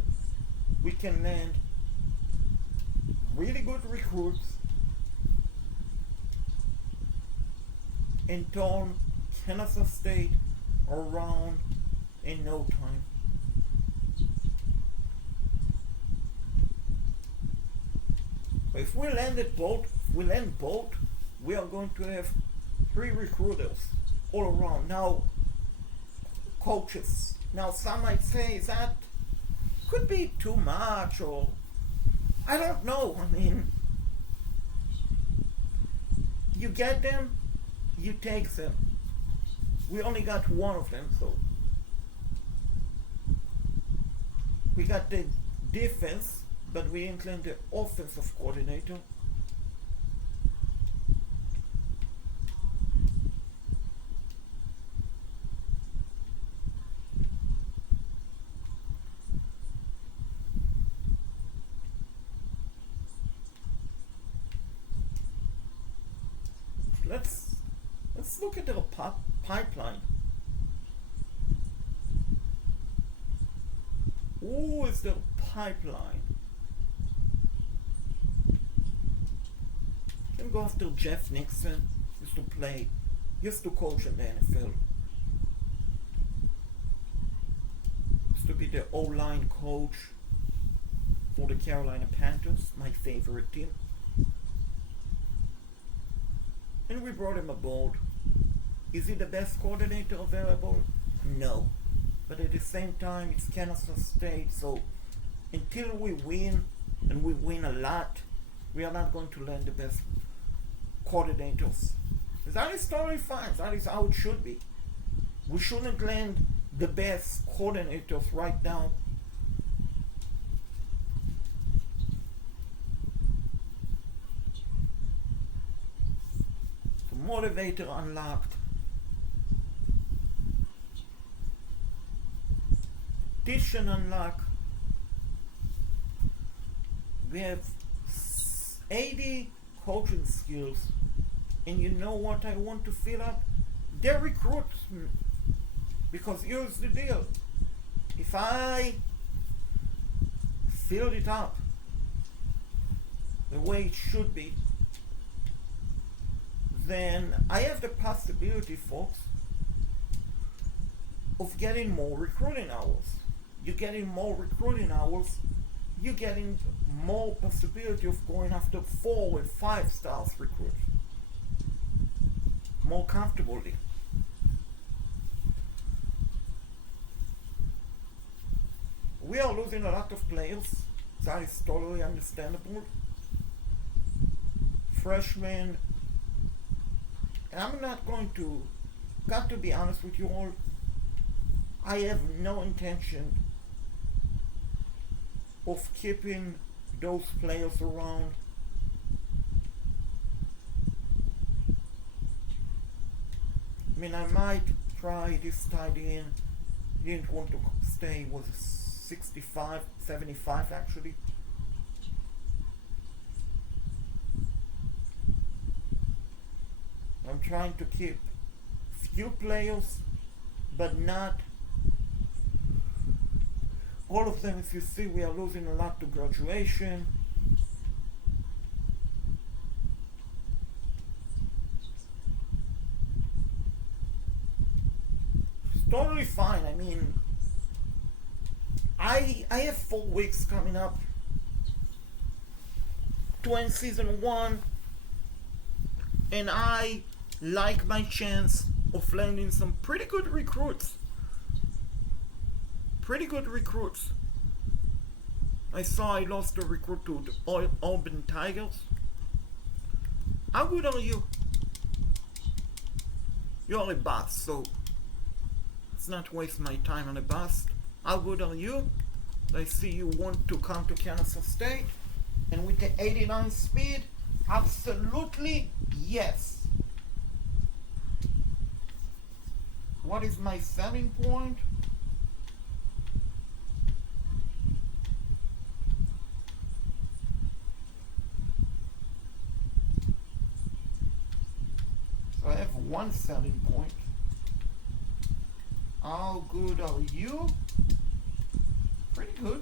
we can land really good recruits and turn Kennesaw State around in no time. If we land both, we are going to have 3 recruiters all around. Now, coaches. Now, some might say that could be too much, or I don't know. I mean, you get them, you take them. We only got one of them, so we got the defense, but we didn't land the offensive coordinator. Let's look at the pipeline. Who is the pipeline? Can go after Jeff Nixon. Used to coach in the NFL. Used to be the O-line coach for the Carolina Panthers, my favorite team. And we brought him aboard. Is he the best coordinator available? No. But at the same time, it's Kennesaw State, so until we win, and we win a lot, we are not going to land the best coordinators. That is totally fine. That is how it should be. We shouldn't land the best coordinators right now. The motivator unlocked. Addition unlock. We have 80 coaching skills, and you know what I want to fill up? Their recruitment. Because here's the deal. If I fill it up the way it should be, then I have the possibility, folks, of getting more recruiting hours. You're getting more recruiting hours, you're getting more possibility of going after 4 and 5 stars recruits more comfortably. We are losing a lot of players. That is totally understandable. Freshmen, and I'm not going to, got to be honest with you all, I have no intention of keeping those players around. I mean, I might try this tight end. Didn't want to stay, was 65, 75 actually. I'm trying to keep few players, but not all of them. If you see, we are losing a lot to graduation. It's totally fine. I mean, I have 4 weeks coming up to end season 1, and I like my chance of landing some pretty good recruits. I saw I lost a recruit to the Auburn Tigers. How good are you? You're a bust, so let's not waste my time on a bust. How good are you? I see you want to come to Kennesaw State, and with the 89 speed, absolutely yes. What is my selling point? So I have one selling point. How good are you? Pretty good.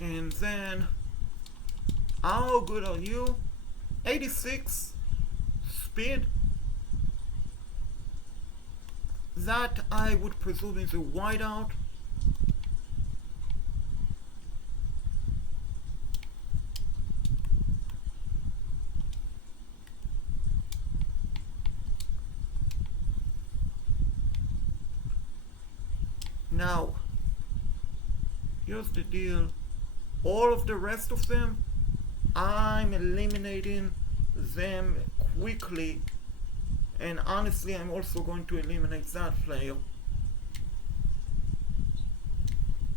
And then, how good are you? 86 speed. That I would presume is a wideout. Now, here's the deal. All of the rest of them, I'm eliminating them quickly. And honestly, I'm also going to eliminate that player.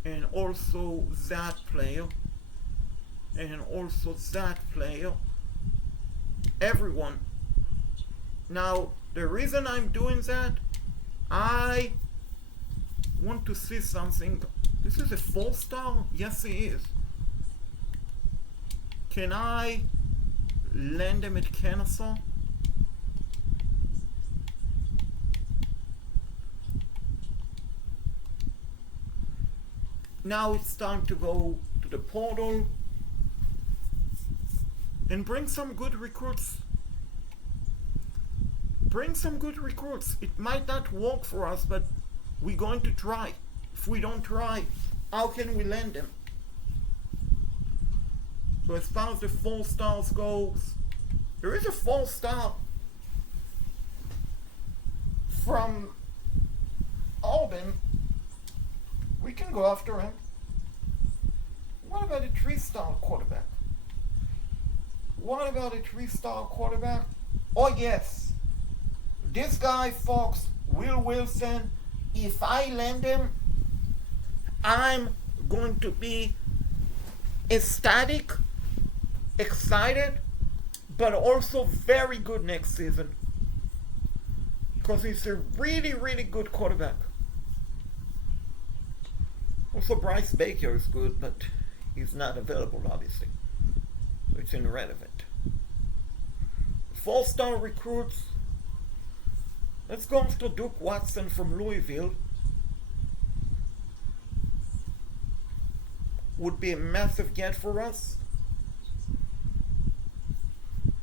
And also that player. And also that player. Everyone. Now, the reason I'm doing that, I want to see something. This is a 4-star? Yes, it is. Can I land them at Kennesaw? Now it's time to go to the portal and bring some good recruits. Bring some good recruits. It might not work for us, but we're going to try. If we don't try, how can we land them? So as far as the 4 stars goes, there is a 4-star from Auburn. We can go after him. What about a 3-star quarterback? What about a 3-star quarterback? Oh yes, this guy, folks, Will Wilson. If I land him, I'm going to be ecstatic, excited, but also very good next season. Because he's a really, really good quarterback. Also, Bryce Baker is good, but he's not available, obviously. So it's irrelevant. 4-star recruits. Let's go after Duke Watson from Louisville. Would be a massive get for us.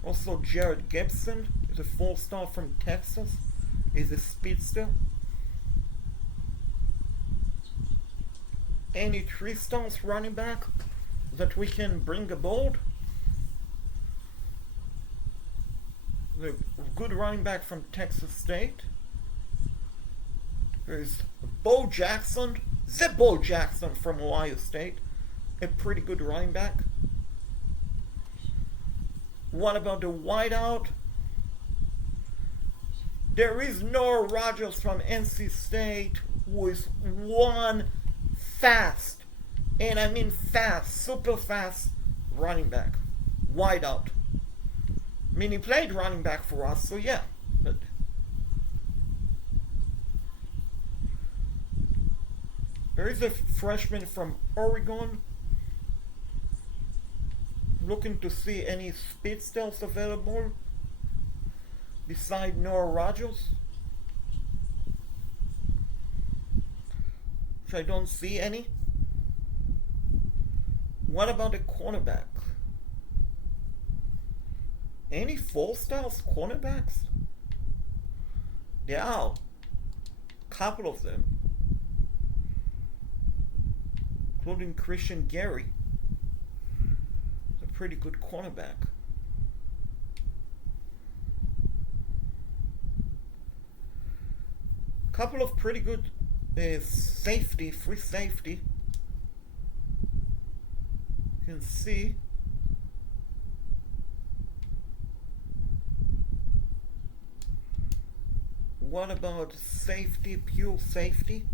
Also, Jared Gibson is a 4-star from Texas. He's a speedster. Any 3-stars running back that we can bring aboard? The good running back from Texas State. There's Bo Jackson, the Bo Jackson from Ohio State, a pretty good running back. What about the wideout? There is Noah Rogers from NC State, who is one fast, and I mean fast, super fast running back, wideout. I mean, he played running back for us, so yeah, but there is a freshman from Oregon. Looking to see any speedsters available beside Noah Rogers, which I don't see any. What about the cornerback? Any 4-stars cornerbacks? There are a couple of them, including Christian Gary, a pretty good cornerback. Couple of pretty good free safety. You can see. What about safety, pure safety?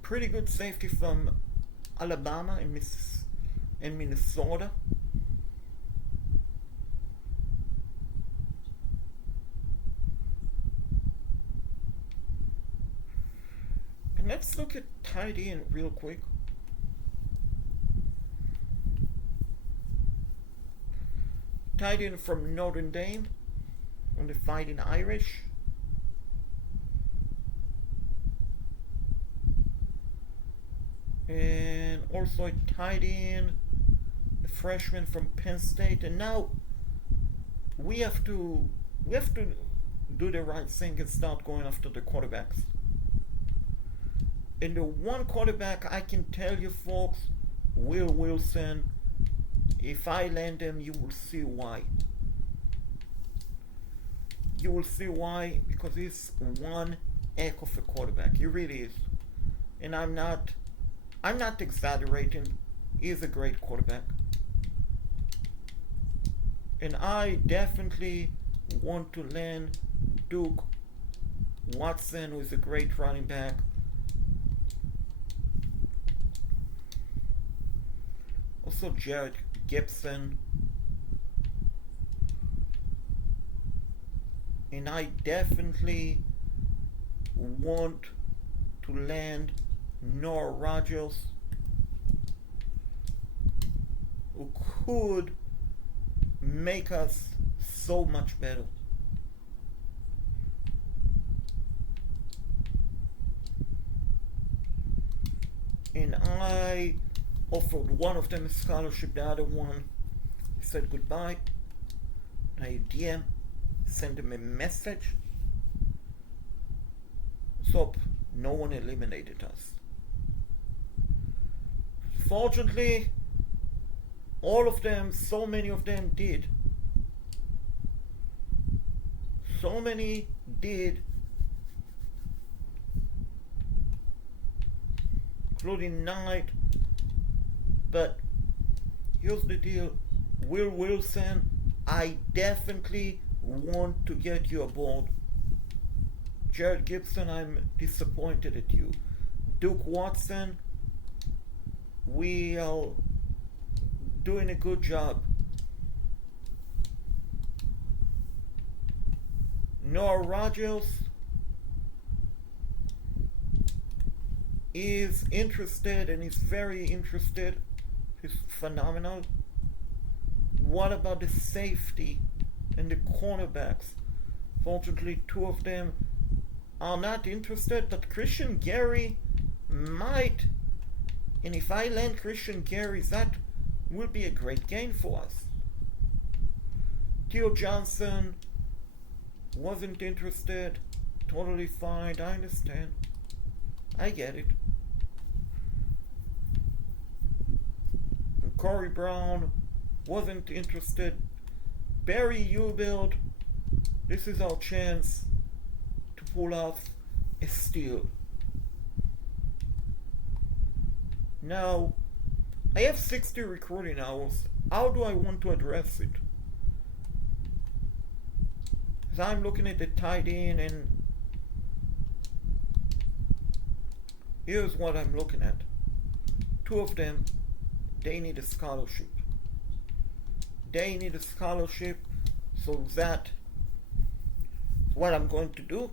Pretty good safety from Alabama and Minnesota. And let's look at tight end real quick. Tight end from Notre Dame on the Fighting Irish. And also a tight end, a freshman from Penn State. And now we have to we have to do the right thing and start going after the quarterbacks. And the one quarterback I can tell you, folks, Will Wilson, if I land him, you will see why. You will see why, because he's one heck of a quarterback. He really is. And I'm not exaggerating. He's a great quarterback. And I definitely want to land Duke Watson, who is a great running back. Also Jared Gibson. And I definitely want to land Noah Rodgers, who could make us so much better. And I offered one of them a scholarship, the other one said goodbye. I DM, sent him a message. So no one eliminated us. Fortunately, all of them, so many of them did. So many did, including Knight. But here's the deal, Will Wilson, I definitely want to get you aboard. Jared Gibson, I'm disappointed at you. Duke Watson, we are doing a good job. Noah Rodgers is interested and is very interested. He's phenomenal. What about the safety and the cornerbacks? Fortunately, two of them are not interested, but Christian Gary might. And if I land Christian Gary, that will be a great gain for us. Theo Johnson wasn't interested. Totally fine. I understand. I get it. And Corey Brown wasn't interested. Barry Ubild, this is our chance to pull off a steal. Now, I have 60 recruiting hours. How do I want to address it? As I'm looking at the tight end, and here's what I'm looking at. Two of them, they need a scholarship. They need a scholarship, so that's what I'm going to do.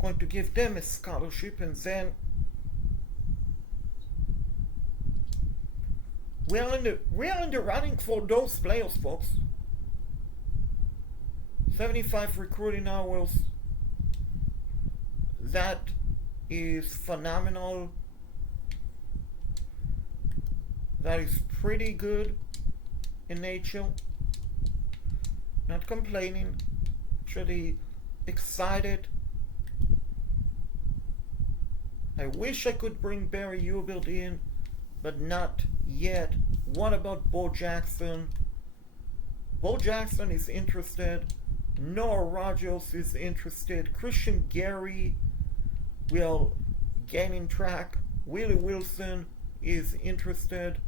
Going to give them a scholarship, and then we're in the running for those players, folks. 75 recruiting hours. That is phenomenal. That is pretty good in nature. Not complaining. Actually excited. I wish I could bring Barry Ubild in, but not yet. What about Bo Jackson? Bo Jackson is interested. Noah Rodgers is interested. Christian Gary will gaining track. Willie Wilson is interested.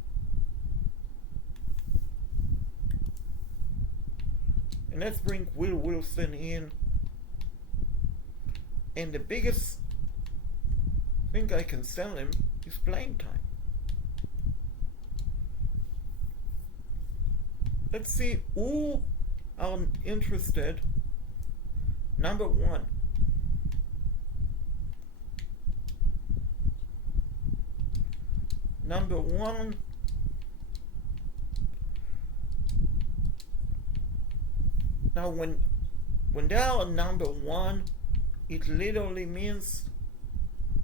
And let's bring Will Wilson in. And the biggest thing I can sell him is playing time. Let's see who are interested. Number one. Number one. Now when they are number one, it literally means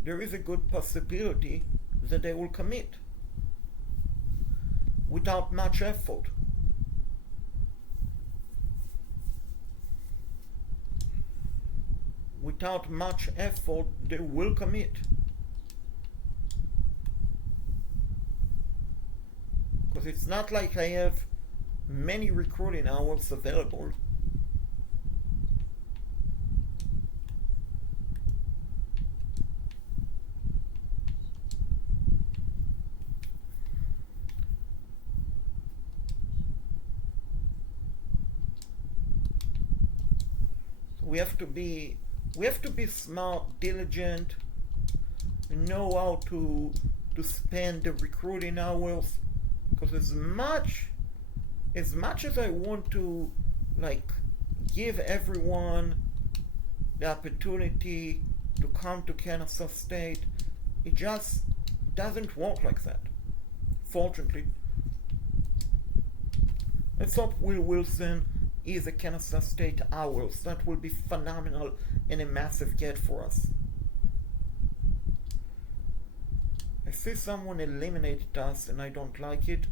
there is a good possibility that they will commit without much effort. without much effort, they will commit. Because it's not like I have many recruiting hours available. We have to be smart, diligent, know how to spend the recruiting hours. Because as much as I want to like give everyone the opportunity to come to Kennesaw State, it just doesn't work like that. Fortunately. Let's hope Will Wilson is a Kennesaw State Owls. That will be phenomenal and a massive get for us. I see someone eliminated us and I don't like it.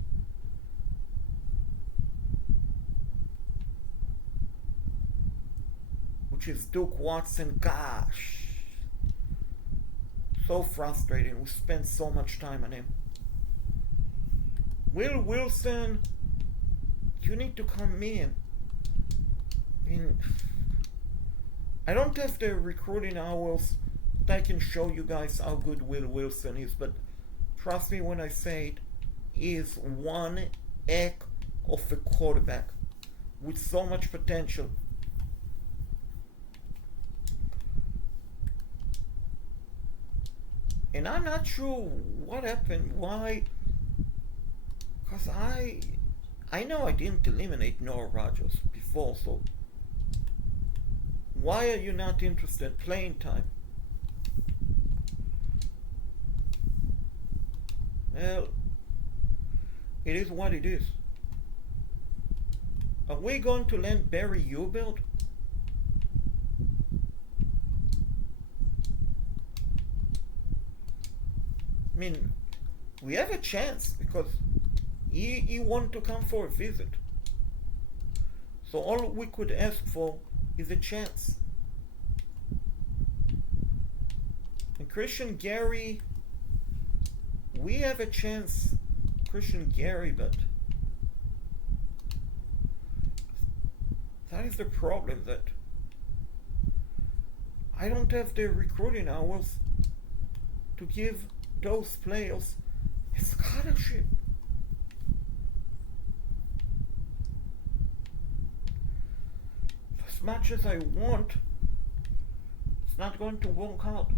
Which is Duke Watson. Gosh. So frustrating. We spent so much time on him. Will Wilson, you need to come in. I don't have the recruiting hours that I can show you guys how good Will Wilson is, but trust me when I say it, he is one heck of a quarterback with so much potential. And I'm not sure what happened, why, because I know I didn't eliminate Noah Rogers before, so why are you not interested in playing time? Well, it is what it is. Are we going to land Barry Ubelt? I mean, we have a chance because he wanted to come for a visit. So all we could ask for is a chance. And Christian Gary, we have a chance, Christian Gary, but that is the problem, that I don't have the recruiting hours to give those players a scholarship. As much as I want, it's not going to work out.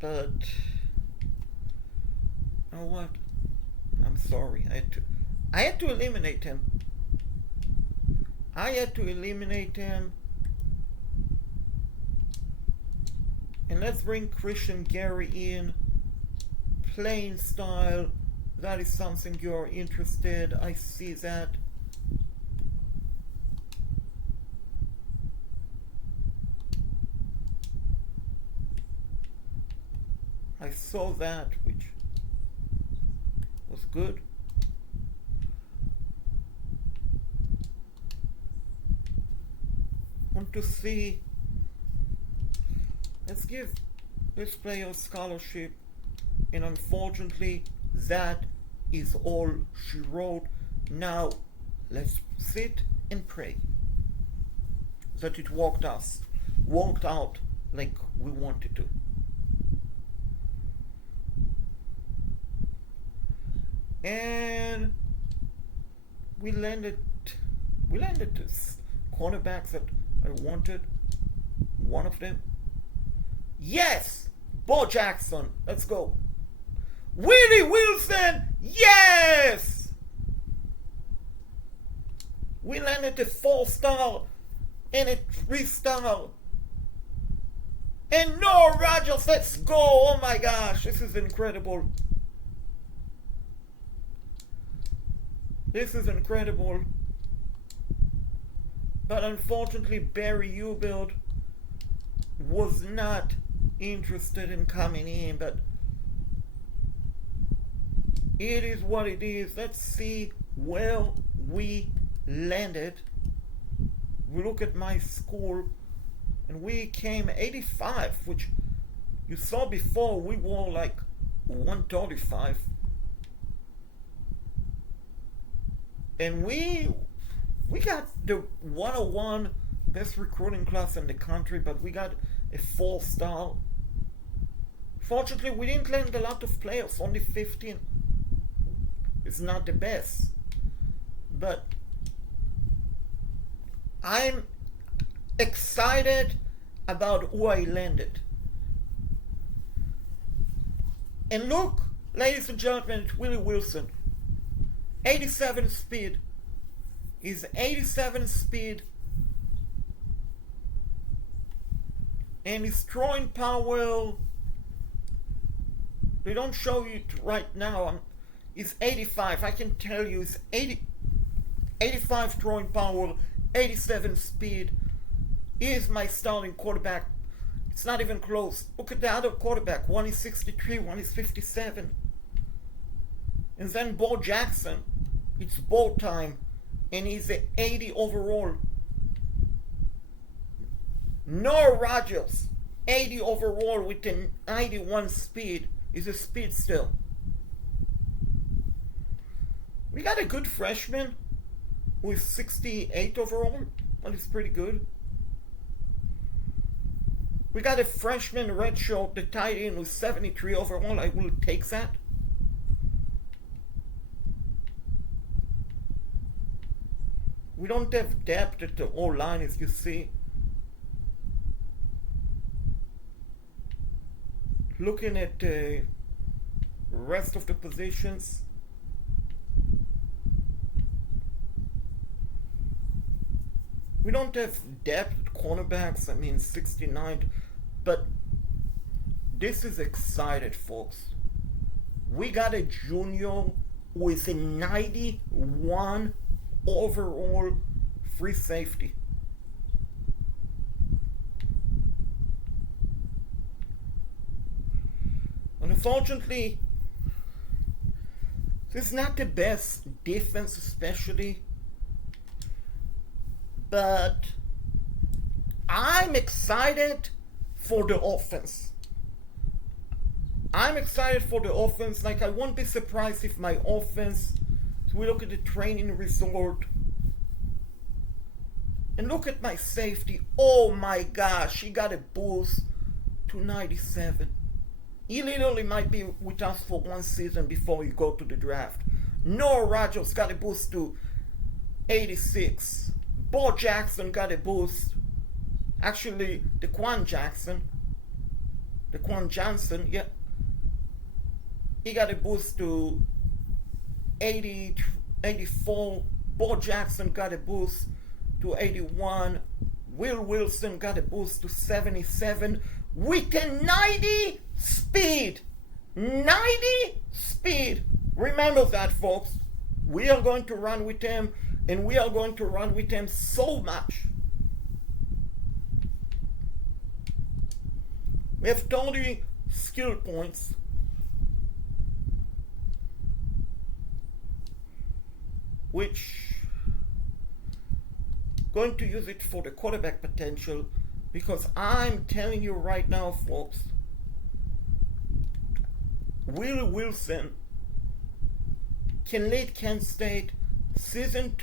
But you know what? I'm sorry. I had to eliminate him. And let's bring Christian Gary in. Playing style. That is something you're interested. I see that. I saw that, which was good. Want to see. Let's give this player a scholarship, and unfortunately that is all she wrote. Now let's sit and pray that it worked out like we wanted to. And we landed this cornerbacks that I wanted. One of them. Yes! Bo Jackson. Let's go. Willie Wilson. Yes! We landed a 4-star and a 3-star. And Noah Rogers. Let's go. Oh my gosh. This is incredible. This is incredible. But unfortunately, Barry Ubelt was not interested in coming in, but it is what it is. Let's see where we landed, we look at my score, and we came 85, which you saw before we were like 135. And we got the 101 best recruiting class in the country, but we got a 4-star. Fortunately, we didn't land a lot of players, only 15. It's not the best, but I'm excited about who I landed. And look, ladies and gentlemen, it's Willie Wilson. 87 speed. He's 87 speed. And his throwing power, they don't show you it right now. He's 85. I can tell you he's 85 throwing power, 87 speed. He is my starting quarterback. It's not even close. Look at the other quarterback. One is 63, one is 57. And then Bo Jackson. It's Bo time. And he's an 80 overall. Noah Rogers, 80 overall with a 91 speed. He's a speed still. We got a good freshman with 68 overall, but it's pretty good. We got a freshman redshirt, the tight end with 73 overall. I will take that. We don't have depth at the O-line, as you see. Looking at the rest of the positions, we don't have depth at cornerbacks. I mean, 69, but this is excited, folks. We got a junior with a 91 overall free safety. Unfortunately, this is not the best defense, especially, but I'm excited for the offense. I'm excited for the offense. Like, I won't be surprised if my offense, we look at the training resort and look at my safety. Oh my gosh, he got a boost to 97. He literally might be with us for one season before you go to the draft. Noah Rogers got a boost to 86. Bo Jackson got a boost. Actually, Daquan Johnson, yeah. He got a boost to 80, 84. Bo Jackson got a boost to 81. Will Wilson got a boost to 77 with a 90 speed. 90 speed. Remember that, folks. We are going to run with him, and we are going to run with him so much. We have 30 skill points. Which, going to use it for the quarterback potential, because I'm telling you right now, folks, Will Wilson can lead Kent State season 2